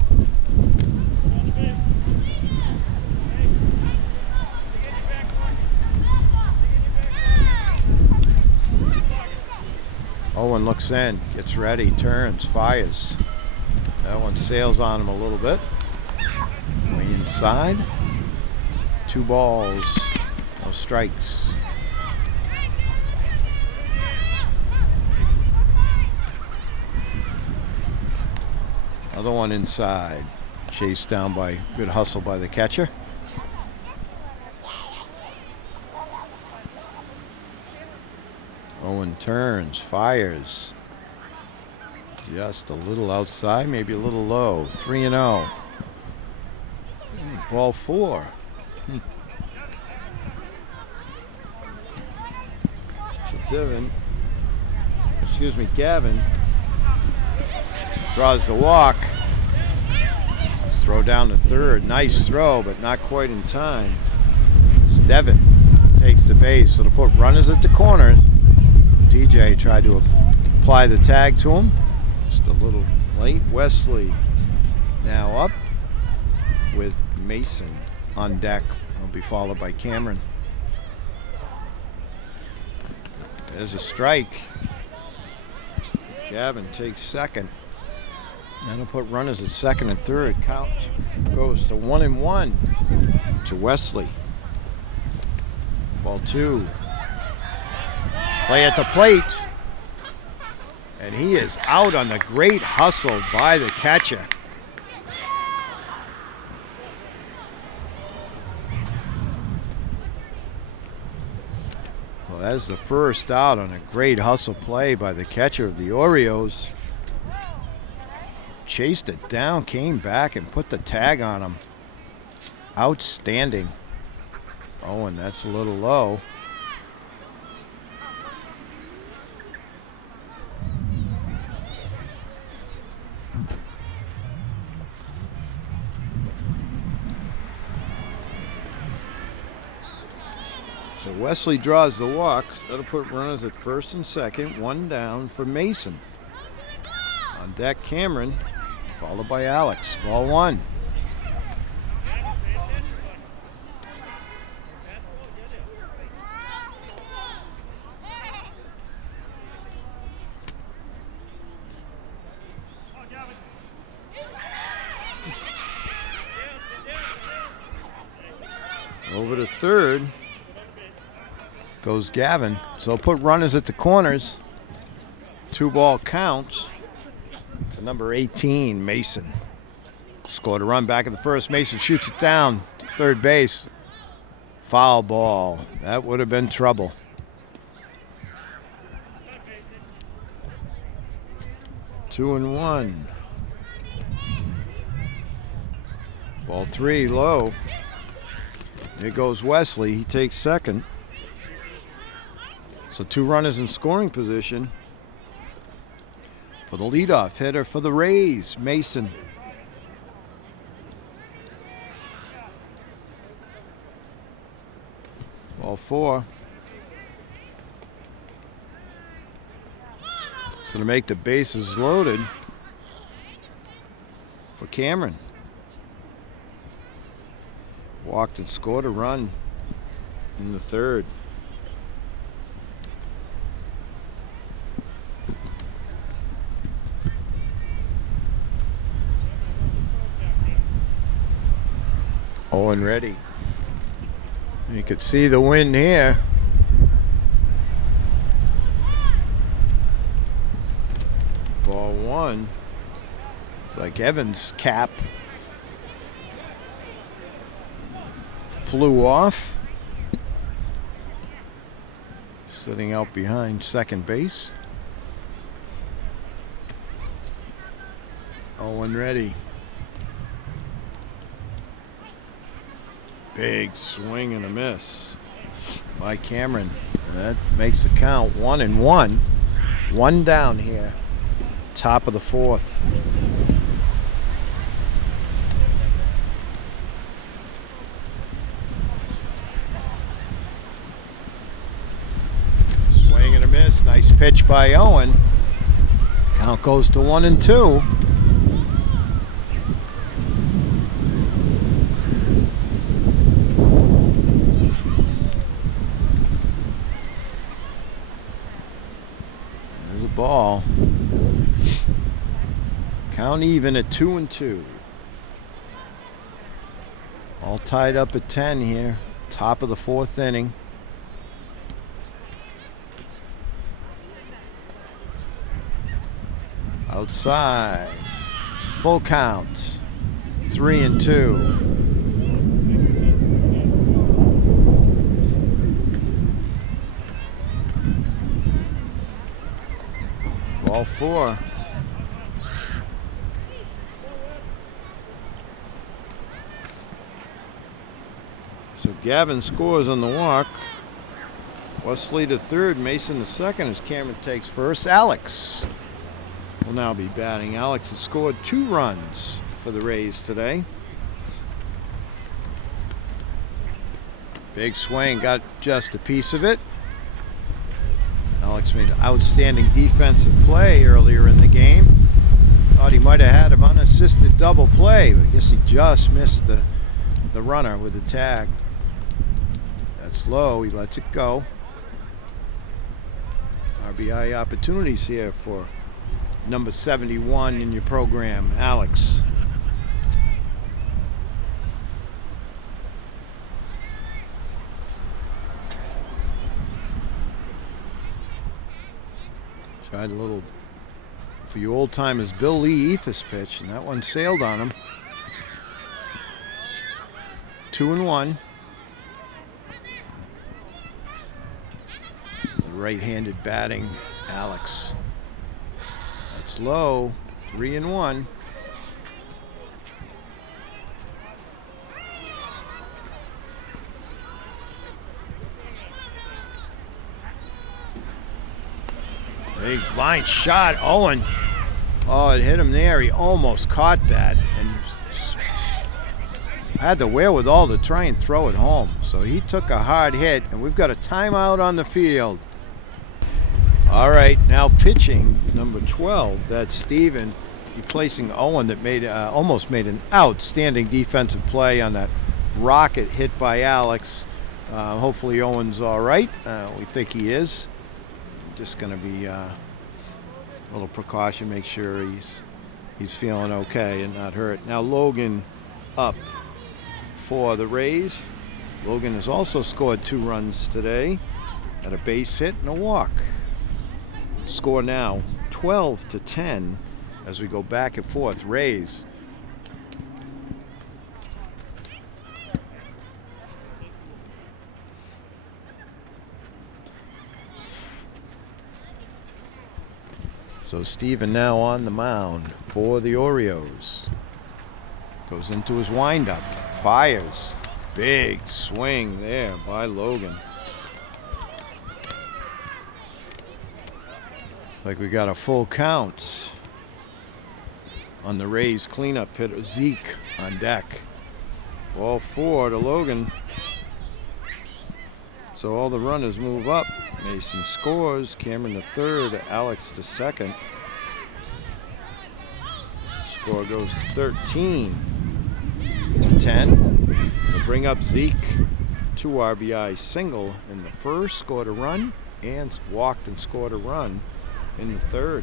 Owen looks in, gets ready, turns, fires. That one sails on him a little bit. Way inside. 2 balls, no strikes. Another one inside. Chased down by good hustle by the catcher. Owen turns, fires. Just a little outside, maybe a little low. 3-0. Ball 4. So Gavin draws the walk. Throw down to third. Nice throw, but not quite in time. It's Devin takes the base. It'll put runners at the corner. DJ tried to apply the tag to him. Just a little late. Wesley now up with Mason on deck. He'll be followed by Cameron. There's a strike. Gavin takes second. That'll put runners at second and third. Count goes to 1-1 to Wesley. Ball 2. Play at the plate. And he is out on the great hustle by the catcher. Well, that's the first out on a great hustle play by the catcher of the Orioles. Chased it down, came back and put the tag on him. Outstanding. Oh, and that's a little low. So Wesley draws the walk. That'll put runners at first and second. One down for Mason. On deck, Cameron, followed by Alex. Ball one. Over to third goes Gavin. So he'll put runners at the corners. 2-ball counts to number 18, Mason. Scored a run back at the first. Mason shoots it down to third base. Foul ball. That would have been trouble. Two and one. Ball three, low. There goes Wesley. He takes second. So 2 runners in scoring position for the leadoff hitter for the Rays, Mason. Ball 4. So to make the bases loaded for Cameron. Walked and scored a run in the third. Owen ready. You could see the wind here. Ball one. It's like Evans' cap flew off. Sitting out behind second base. Owen ready. Big swing and a miss by Cameron. That makes the count 1-1. One down here. Top of the fourth. Swing and a miss. Nice pitch by Owen. Count goes to 1-2. Ball. Count even at 2-2. All tied up at 10 here. Top of the fourth inning. Outside. Full count. 3-2. Ball 4. So Gavin scores on the walk. Wesley to third, Mason to second as Cameron takes first. Alex will now be batting. Alex has scored 2 runs for the Rays today. Big swing, got just a piece of it. Alex made an outstanding defensive play earlier in the game. Thought he might have had an unassisted double play, but I guess he just missed the runner with the tag. That's low. He lets it go. RBI opportunities here for number 71 in your program, Alex. Tried a little, for you old timers, Bill Lee Ephus pitch, and that one sailed on him. 2-1. The right-handed batting, Alex. That's low. 3-1. Big line shot, Owen. Oh, it hit him there. He almost caught that. And had the wherewithal to try and throw it home. So he took a hard hit, and we've got a timeout on the field. All right, now pitching number 12. That's Steven, replacing Owen that made almost made an outstanding defensive play on that rocket hit by Alex. Hopefully Owen's all right. We think he is. Just going to be a little precaution, make sure he's feeling okay and not hurt. Now Logan up for the Rays. Logan has also scored 2 runs today, had a base hit and a walk. Score now 12-10 as we go back and forth. Rays. So Steven now on the mound for the Orioles. Goes into his windup, fires. Big swing there by Logan. Like we got a full count on the Rays cleanup hitter. Zeke on deck. Ball 4 to Logan. So all the runners move up. Mason scores. Cameron to third. Alex to second. Score goes 13-10. They'll bring up Zeke. 2 RBI single in the first. Scored a run and walked and scored a run in the third.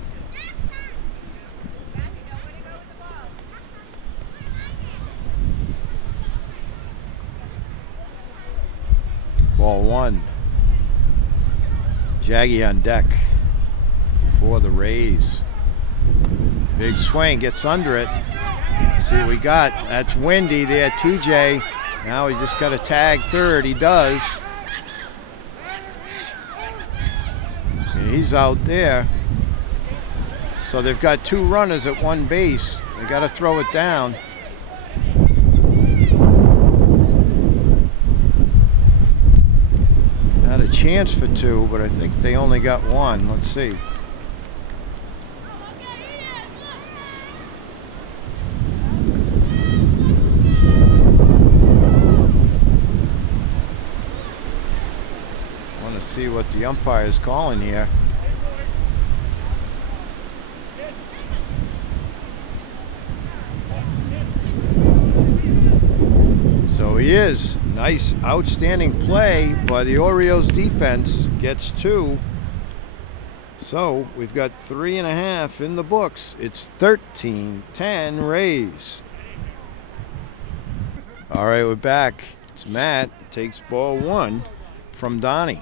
Ball 1. Jaggy on deck for the Rays. Big swing, gets under it. Let's see what we got. That's Windy there, TJ. Now he just got to tag third. He does. And he's out there. So they've got 2 runners at 1 base. They got to throw it down. Had a chance for 2, but I think they only got 1. Let's see. Want to see what the umpire is calling here. So he is. Nice, outstanding play by the Orioles defense. Gets 2. So we've got 3.5 in the books. It's 13-10 Rays. All right, we're back. It's Matt. Takes ball 1 from Donnie.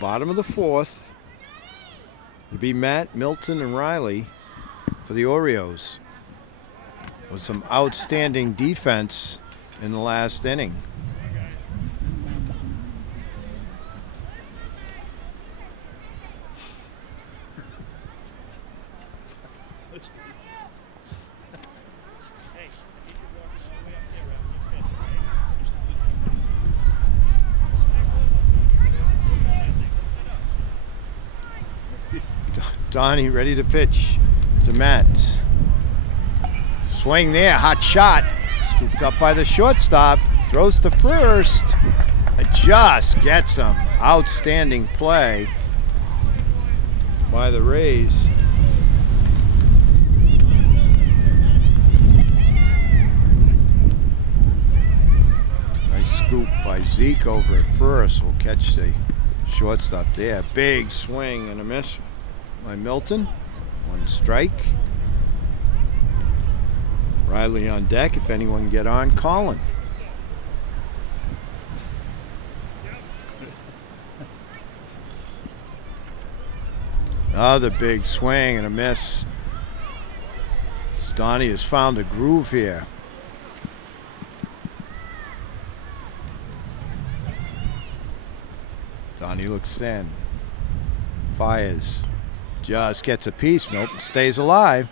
Bottom of the 4th. It'll be Matt, Milton, and Riley for the Orioles. With some outstanding defense in the last inning. Donnie ready to pitch to Matt. Swing there, hot shot. Scooped up by the shortstop. Throws to first. Just gets him. Outstanding play by the Rays. Nice scoop by Zeke over at first. Will catch the shortstop there. Big swing and a miss by Milton. 1 strike. Riley on deck. If anyone can get on, Colin. Another big swing and a miss. Donnie has found a groove here. Donnie looks in. Fires. Just gets a piece. Nope, stays alive.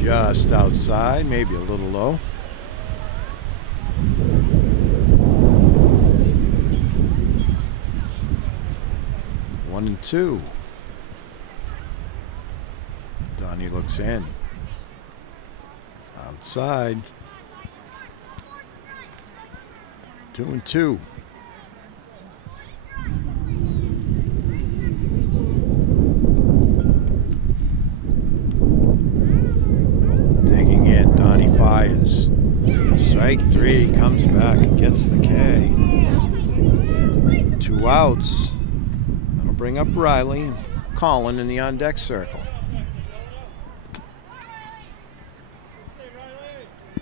just outside, maybe a little low. One and two. Donnie looks in. Outside. 2 and 2. Digging in. Donnie fires. Strike three. Comes back. Gets the K. 2 outs. That'll bring up Riley and Colin in the on-deck circle.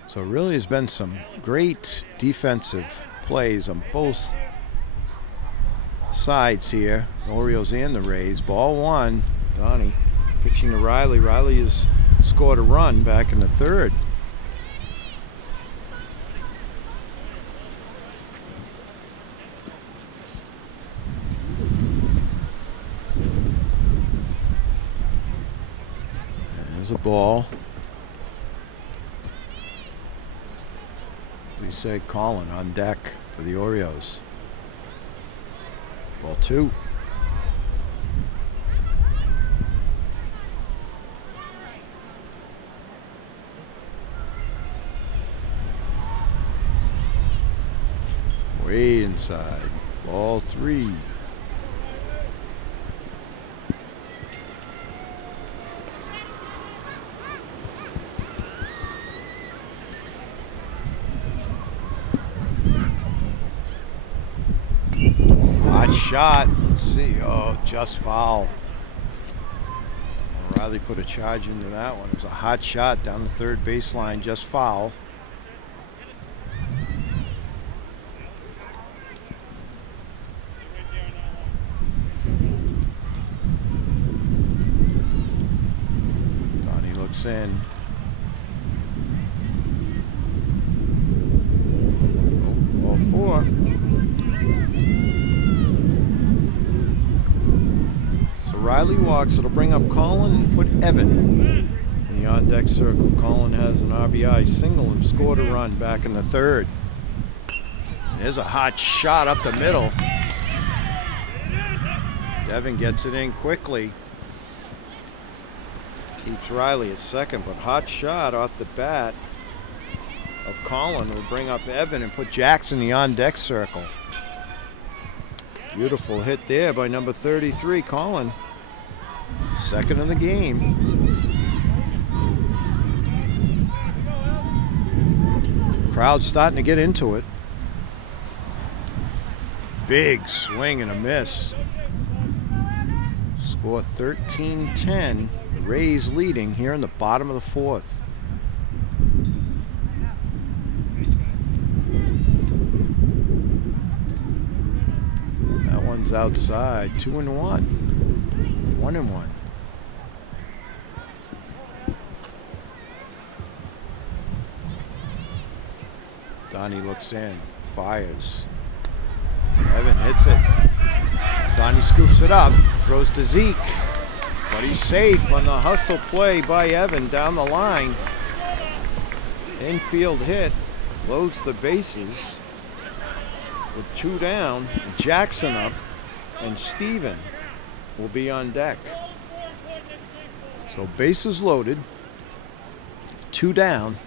So it really has been some great defensive plays on both sides here, the Orioles and the Rays. Ball one, Donnie pitching to Riley. Riley has scored a run back in the third. There's a ball. As we say, Colin on deck for the Orioles. Ball two. Way inside. Ball three. Shot. Let's see. Oh, just foul. Riley put a charge into that one. It was a hot shot down the third baseline, just foul. Donnie looks in. Oh, ball four. Riley walks. It'll bring up Colin and put Evan in the on-deck circle. Colin has an RBI single and scored a run back in the third. There's a hot shot up the middle. Devin gets it in quickly. Keeps Riley at second, but hot shot off the bat of Colin will bring up Evan and put Jackson in the on-deck circle. Beautiful hit there by number 33, Colin. Second of the game. Crowd's starting to get into it. Big swing and a miss. Score 13-10. Rays leading here in the bottom of the fourth. That one's outside. 2 and 1. 1 and 1. Donnie looks in, fires. Evan hits it. Donnie scoops it up, throws to Zeke, but he's safe on the hustle play by Evan down the line. Infield hit, loads the bases with 2 down. Jackson up, and Steven will be on deck. So bases loaded, 2 down.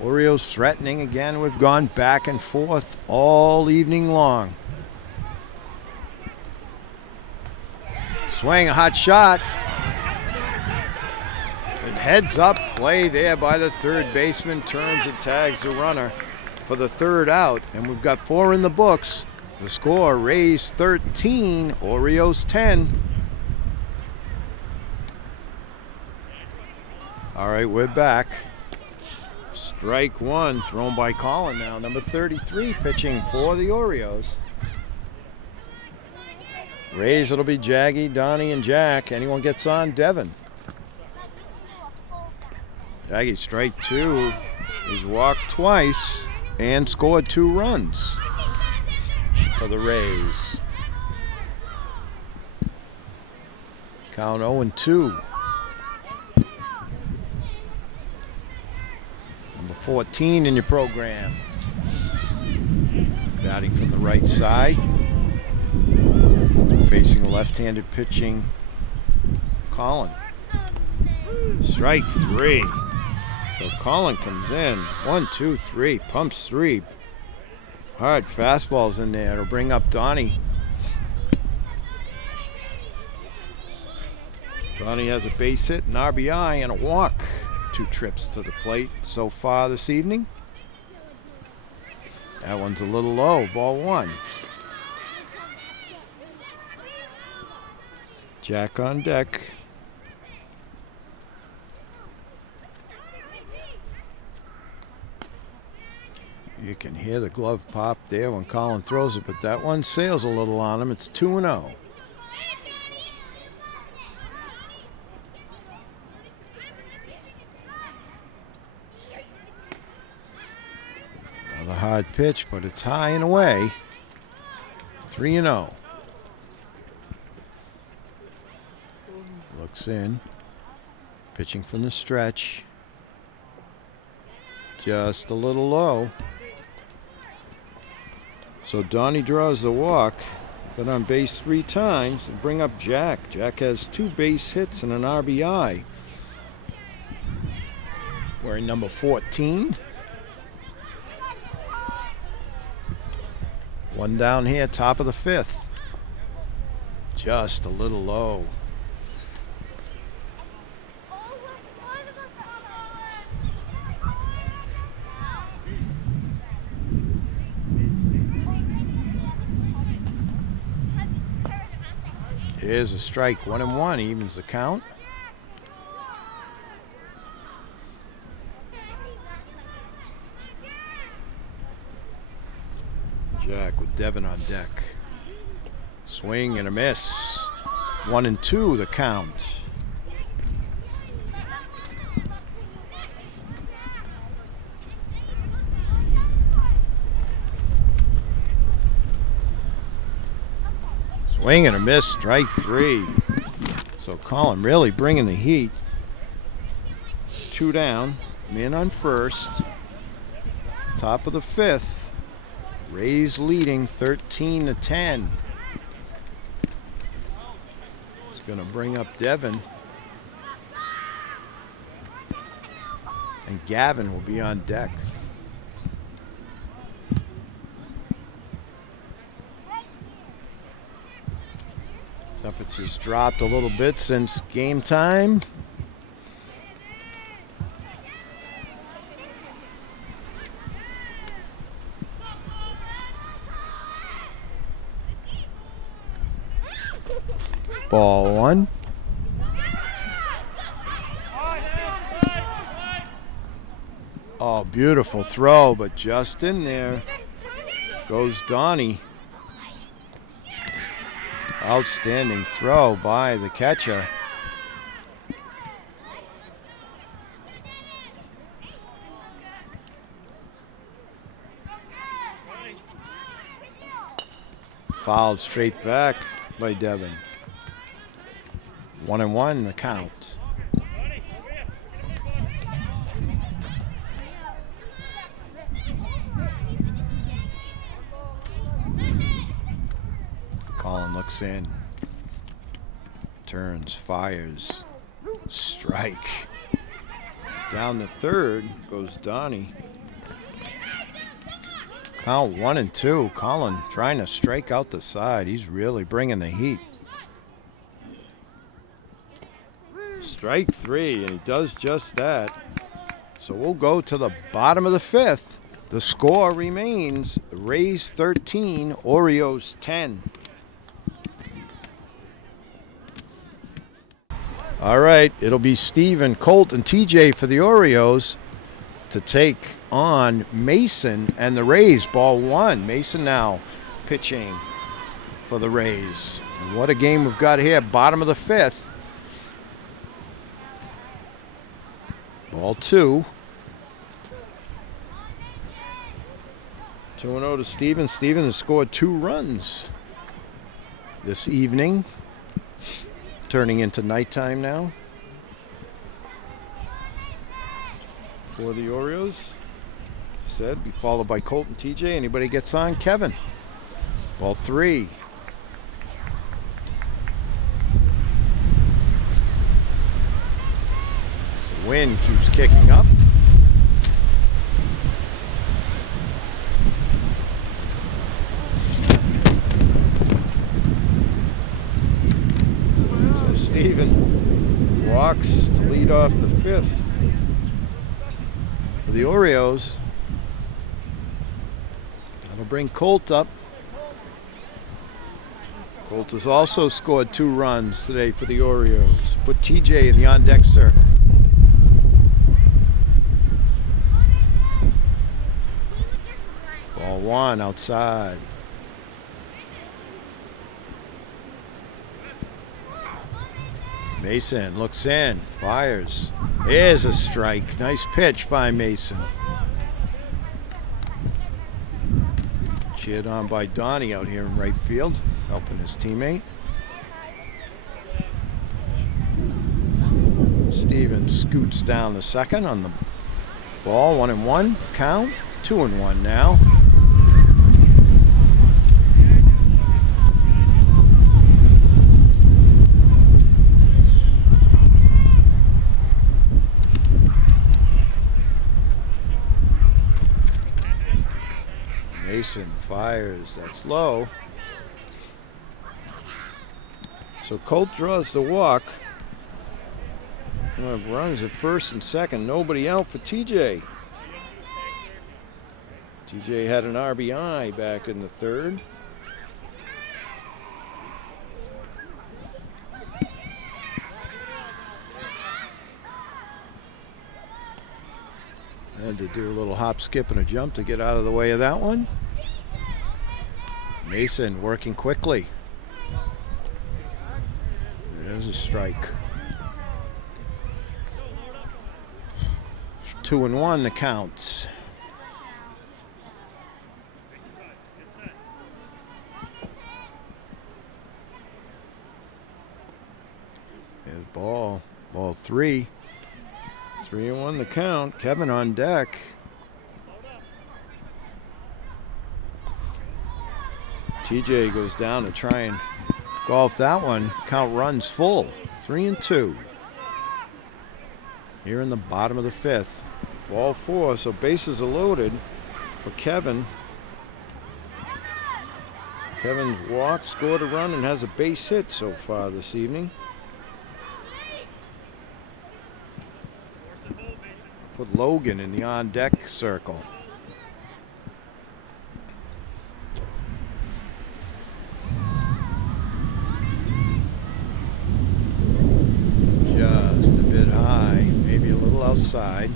Orioles threatening again. We've gone back and forth all evening long. Swing, a hot shot. And heads up play there by the third baseman. Turns and tags the runner for the third out. And we've got 4 in the books. The score, Rays 13, Orioles 10. All right, we're back. Strike one, thrown by Colin now. Number 33 pitching for the Orioles. Rays, it'll be Jaggy, Donnie, and Jack. Anyone gets on, Devin. Jaggy, strike 2. He's walked twice and scored 2 runs for the Rays. Count 0 and 2. 14 in your program. Batting from the right side. Facing a left-handed pitching Colin. Strike 3. So Colin comes in. 1, 2, 3. Pumps 3. Hard fastballs in there. It'll bring up Donnie. Donnie has a base hit, an RBI, and a walk. 2 trips to the plate so far this evening. That one's a little low. Ball 1. Jack on deck. You can hear the glove pop there when Colin throws it, but that one sails a little on him. It's 2-0. Another hard pitch, but it's high and away. 3-0. Looks in. Pitching from the stretch. Just a little low. So Donnie draws the walk, but on base 3 times. Bring up Jack. Jack has 2 base hits and an RBI. Wearing number 14. One down here, top of the 5th. Just a little low. Here's a strike, 1-1, evens the count. Jack with Devin on deck. Swing and a miss. 1-2 the count. Swing and a miss, strike 3. So Colin really bringing the heat. 2 down, man on first. Top of the 5th. Rays leading 13-10. It's going to bring up Devin. And Gavin will be on deck. Temperature's dropped a little bit since game time. Ball 1. Oh, beautiful throw, but just in there goes Donnie. Outstanding throw by the catcher. Fouled straight back by Devin. 1-1 the count. Colin looks in. Turns, fires. Strike. Down the 3rd goes Donnie. Count 1-2. Colin trying to strike out the side. He's really bringing the heat. Strike 3, and he does just that. So we'll go to the bottom of the 5th. The score remains Rays 13, Orioles 10. All right, it'll be Steven, Colt, and TJ for the Orioles to take on Mason and the Rays. Ball 1. Mason now pitching for the Rays. And what a game we've got here, bottom of the 5th. Ball 2. 2-0 to Steven. Steven has scored 2 runs this evening. Turning into nighttime now for the Orioles. said, be followed by Colt and TJ. Anybody gets on? Kevin. Ball 3. As the wind keeps kicking up. So Steven walks to lead off the 5th for the Orioles. That'll bring Colt up. Colt has also scored 2 runs today for the Orioles. Put TJ in the on-deck circle. Ball 1 outside. Mason looks in, fires. There's a strike. Nice pitch by Mason. Cheered on by Donnie out here in right field, helping his teammate. Stevens scoots down the second on the ball. 1-1 count. 2-1 now. Mason fires. That's low. So Colt draws the walk. Runs at first and second. Nobody out for TJ. TJ had an RBI back in the 3rd. Had to do a little hop, skip, and a jump to get out of the way of that one. Mason working quickly. There's a strike. 2-1 the counts. There's ball 3. 3-1 the count. Kevin on deck. TJ goes down to try and golf that one. Count runs full. 3-2. Here in the bottom of the 5th. Ball 4, so bases are loaded for Kevin. Kevin's walked, scored a run, and has a base hit so far this evening. Put Logan in the on-deck circle. Just a bit high, maybe a little outside.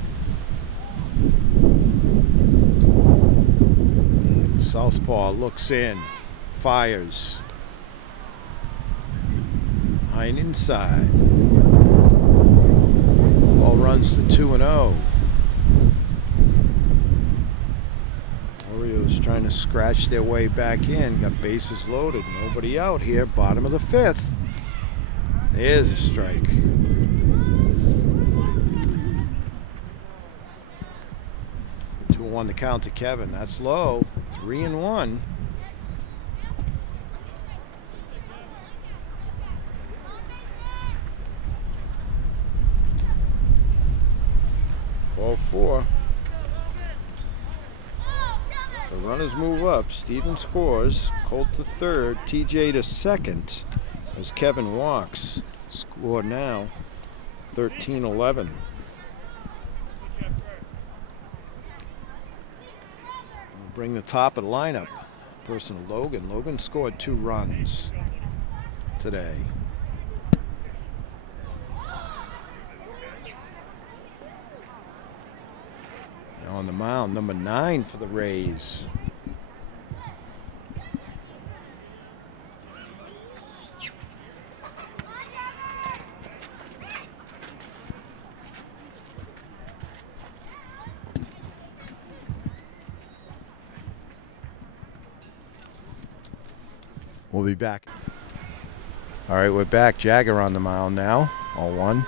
Southpaw looks in, fires. High and inside. Ball runs to 2-0. Orioles trying to scratch their way back in. Got bases loaded. Nobody out here. Bottom of the 5th. There's a strike. 2-1 the count to Kevin. That's low. 3-1. Ball 4. So runners move up. Steven scores. Colt to 3rd. TJ to 2nd as Kevin walks. Score now 13-11. We'll bring the top of the lineup. Person Logan. Logan scored 2 runs today. Now on the mound, number 9 for the Rays. We'll be back. All right, we're back. Jagger on the mound now. 0-1.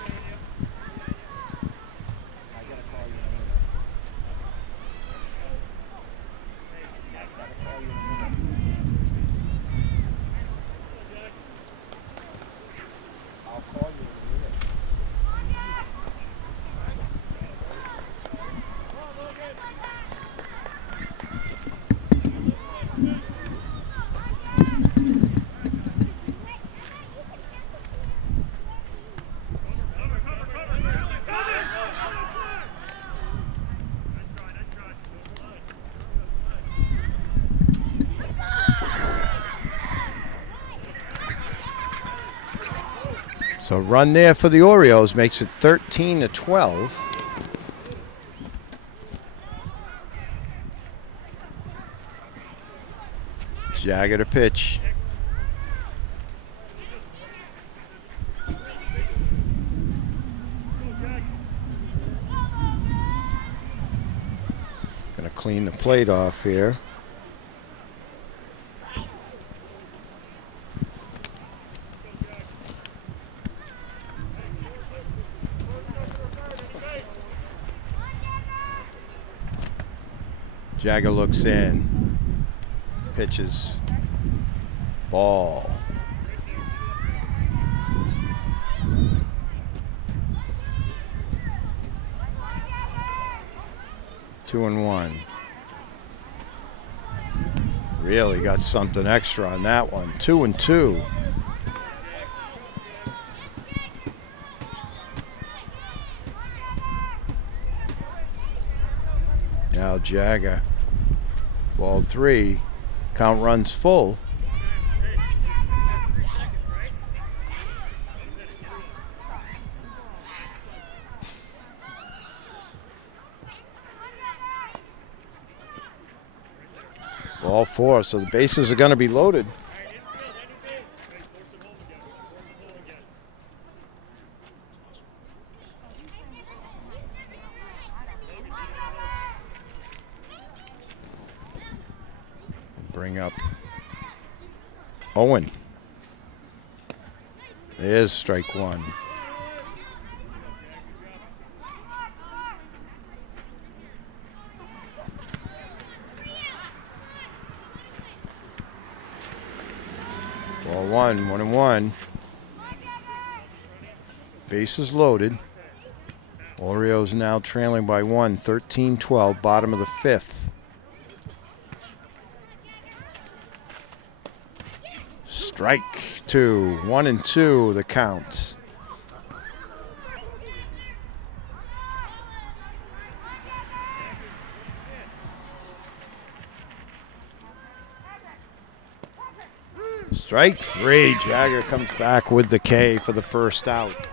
So run there for the Orioles makes it 13-12. Jagger to pitch. Gonna clean the plate off here. Jagger looks in, pitches, ball. Two and one. Really got something extra on that one. 2-2. Now Jagger. Ball 3. Count runs full. Ball 4, so the bases are going to be loaded. Bring up Owen. There's strike 1. Ball 1, 1-1. Bases loaded. Orioles now trailing by 1, 13-12, bottom of the 5th. Strike 2, 1-2, the count. Strike 3, Jagger comes back with the K for the first out.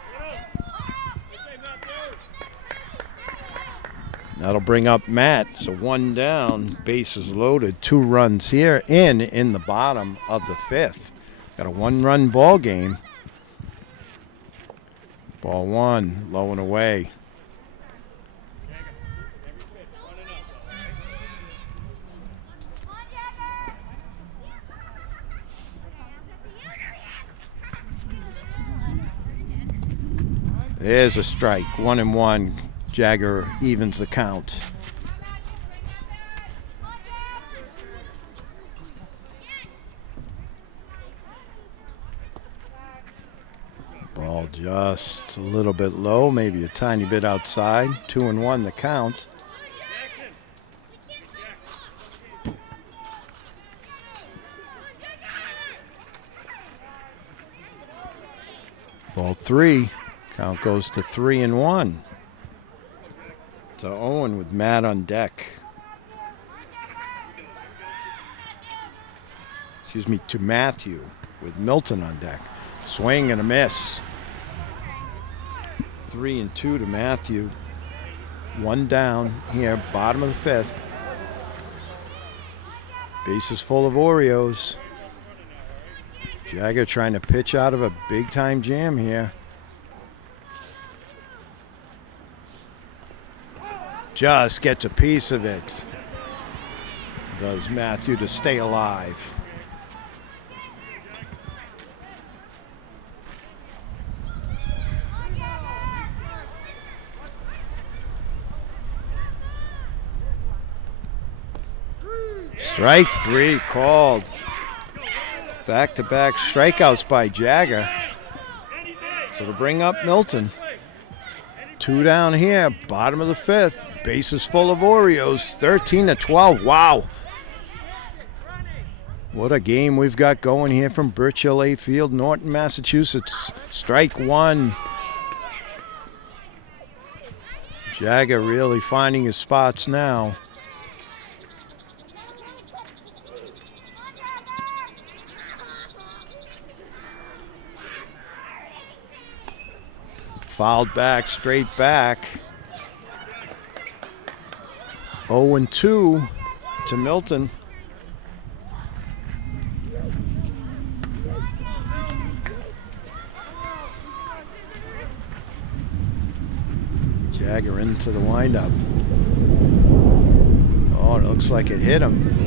That'll bring up Matt, so 1 down, bases loaded, 2 runs here in the bottom of the 5th. Got a 1-run ball game. Ball 1, low and away. There's a strike, 1-1. Jagger evens the count. Ball just a little bit low, maybe a tiny bit outside. 2-1 the count. Ball 3. Count goes to 3-1. To Owen with Matt on deck. Excuse me, to Matthew with Milton on deck. Swing and a miss. 3-2 to Matthew. 1 down here, bottom of the 5th. Bases full of Orioles. Jagger trying to pitch out of a big-time jam here. Just gets a piece of it. Does Matthew to stay alive. Strike 3 called. Back-to-back strikeouts by Jagger. So to bring up Milton. 2 down here, bottom of the 5th. Bases full of Orioles, 13-12. Wow. What a game we've got going here from Birch Hill A Field, Norton, Massachusetts. Strike 1. Jagger really finding his spots now. Fouled back, straight back. 0-2 to Milton. Jagger into the windup. Oh, it looks like it hit him.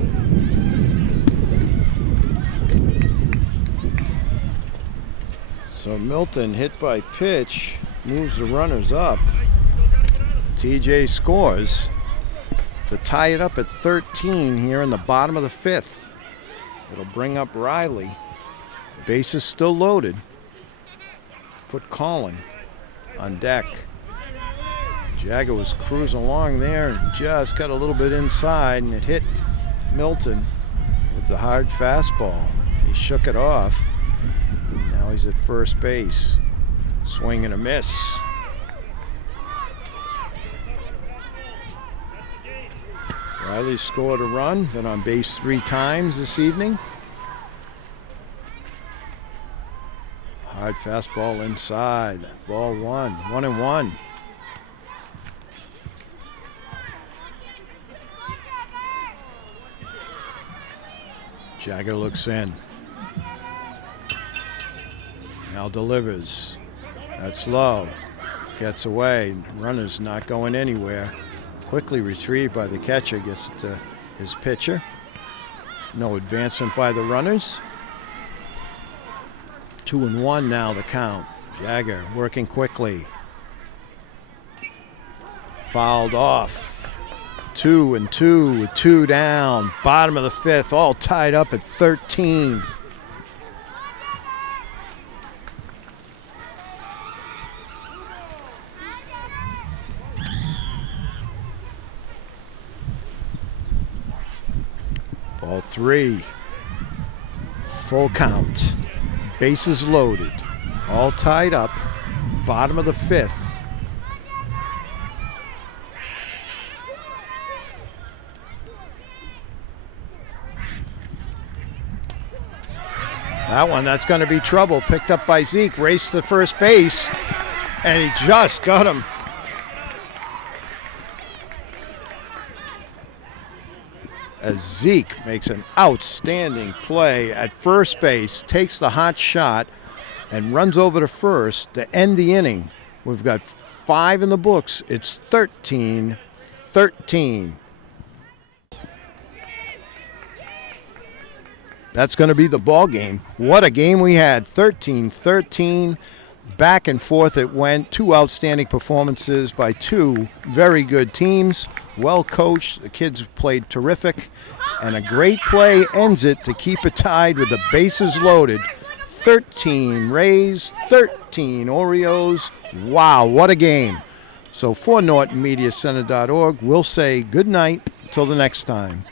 So Milton, hit by pitch, moves the runners up. TJ scores to tie it up at 13 here in the bottom of the 5th. It'll bring up Riley. Bases still loaded. Put Colin on deck. Jagger was cruising along there and just got a little bit inside, and it hit Milton with the hard fastball. He shook it off. Now he's at first base. Swing and a miss. Riley scored a run, been on base 3 times this evening. Hard fastball inside. Ball 1, 1-1. Jagger looks in. Now delivers. That's low. Gets away. Runner's not going anywhere. Quickly retrieved by the catcher. Gets it to his pitcher. No advancement by the runners. 2-1 now the count. Jagger working quickly. Fouled off. 2-2 with 2 down. Bottom of the 5th, all tied up at 13. Ball 3. Full count. Bases loaded. All tied up. Bottom of the 5th. That one, that's going to be trouble. Picked up by Zeke. Raced to first base. And he just got him. As Zeke makes an outstanding play at first base, takes the hot shot, and runs over to first to end the inning. We've got 5 in the books. It's 13-13. That's going to be the ball game. What a game we had. 13-13. Back and forth it went. 2 outstanding performances by 2 very good teams. Well coached. The kids played terrific. And a great play ends it to keep it tied with the bases loaded. 13 Rays, 13 Orioles. Wow, what a game. So for NortonMediaCenter.org, we'll say good night till the next time.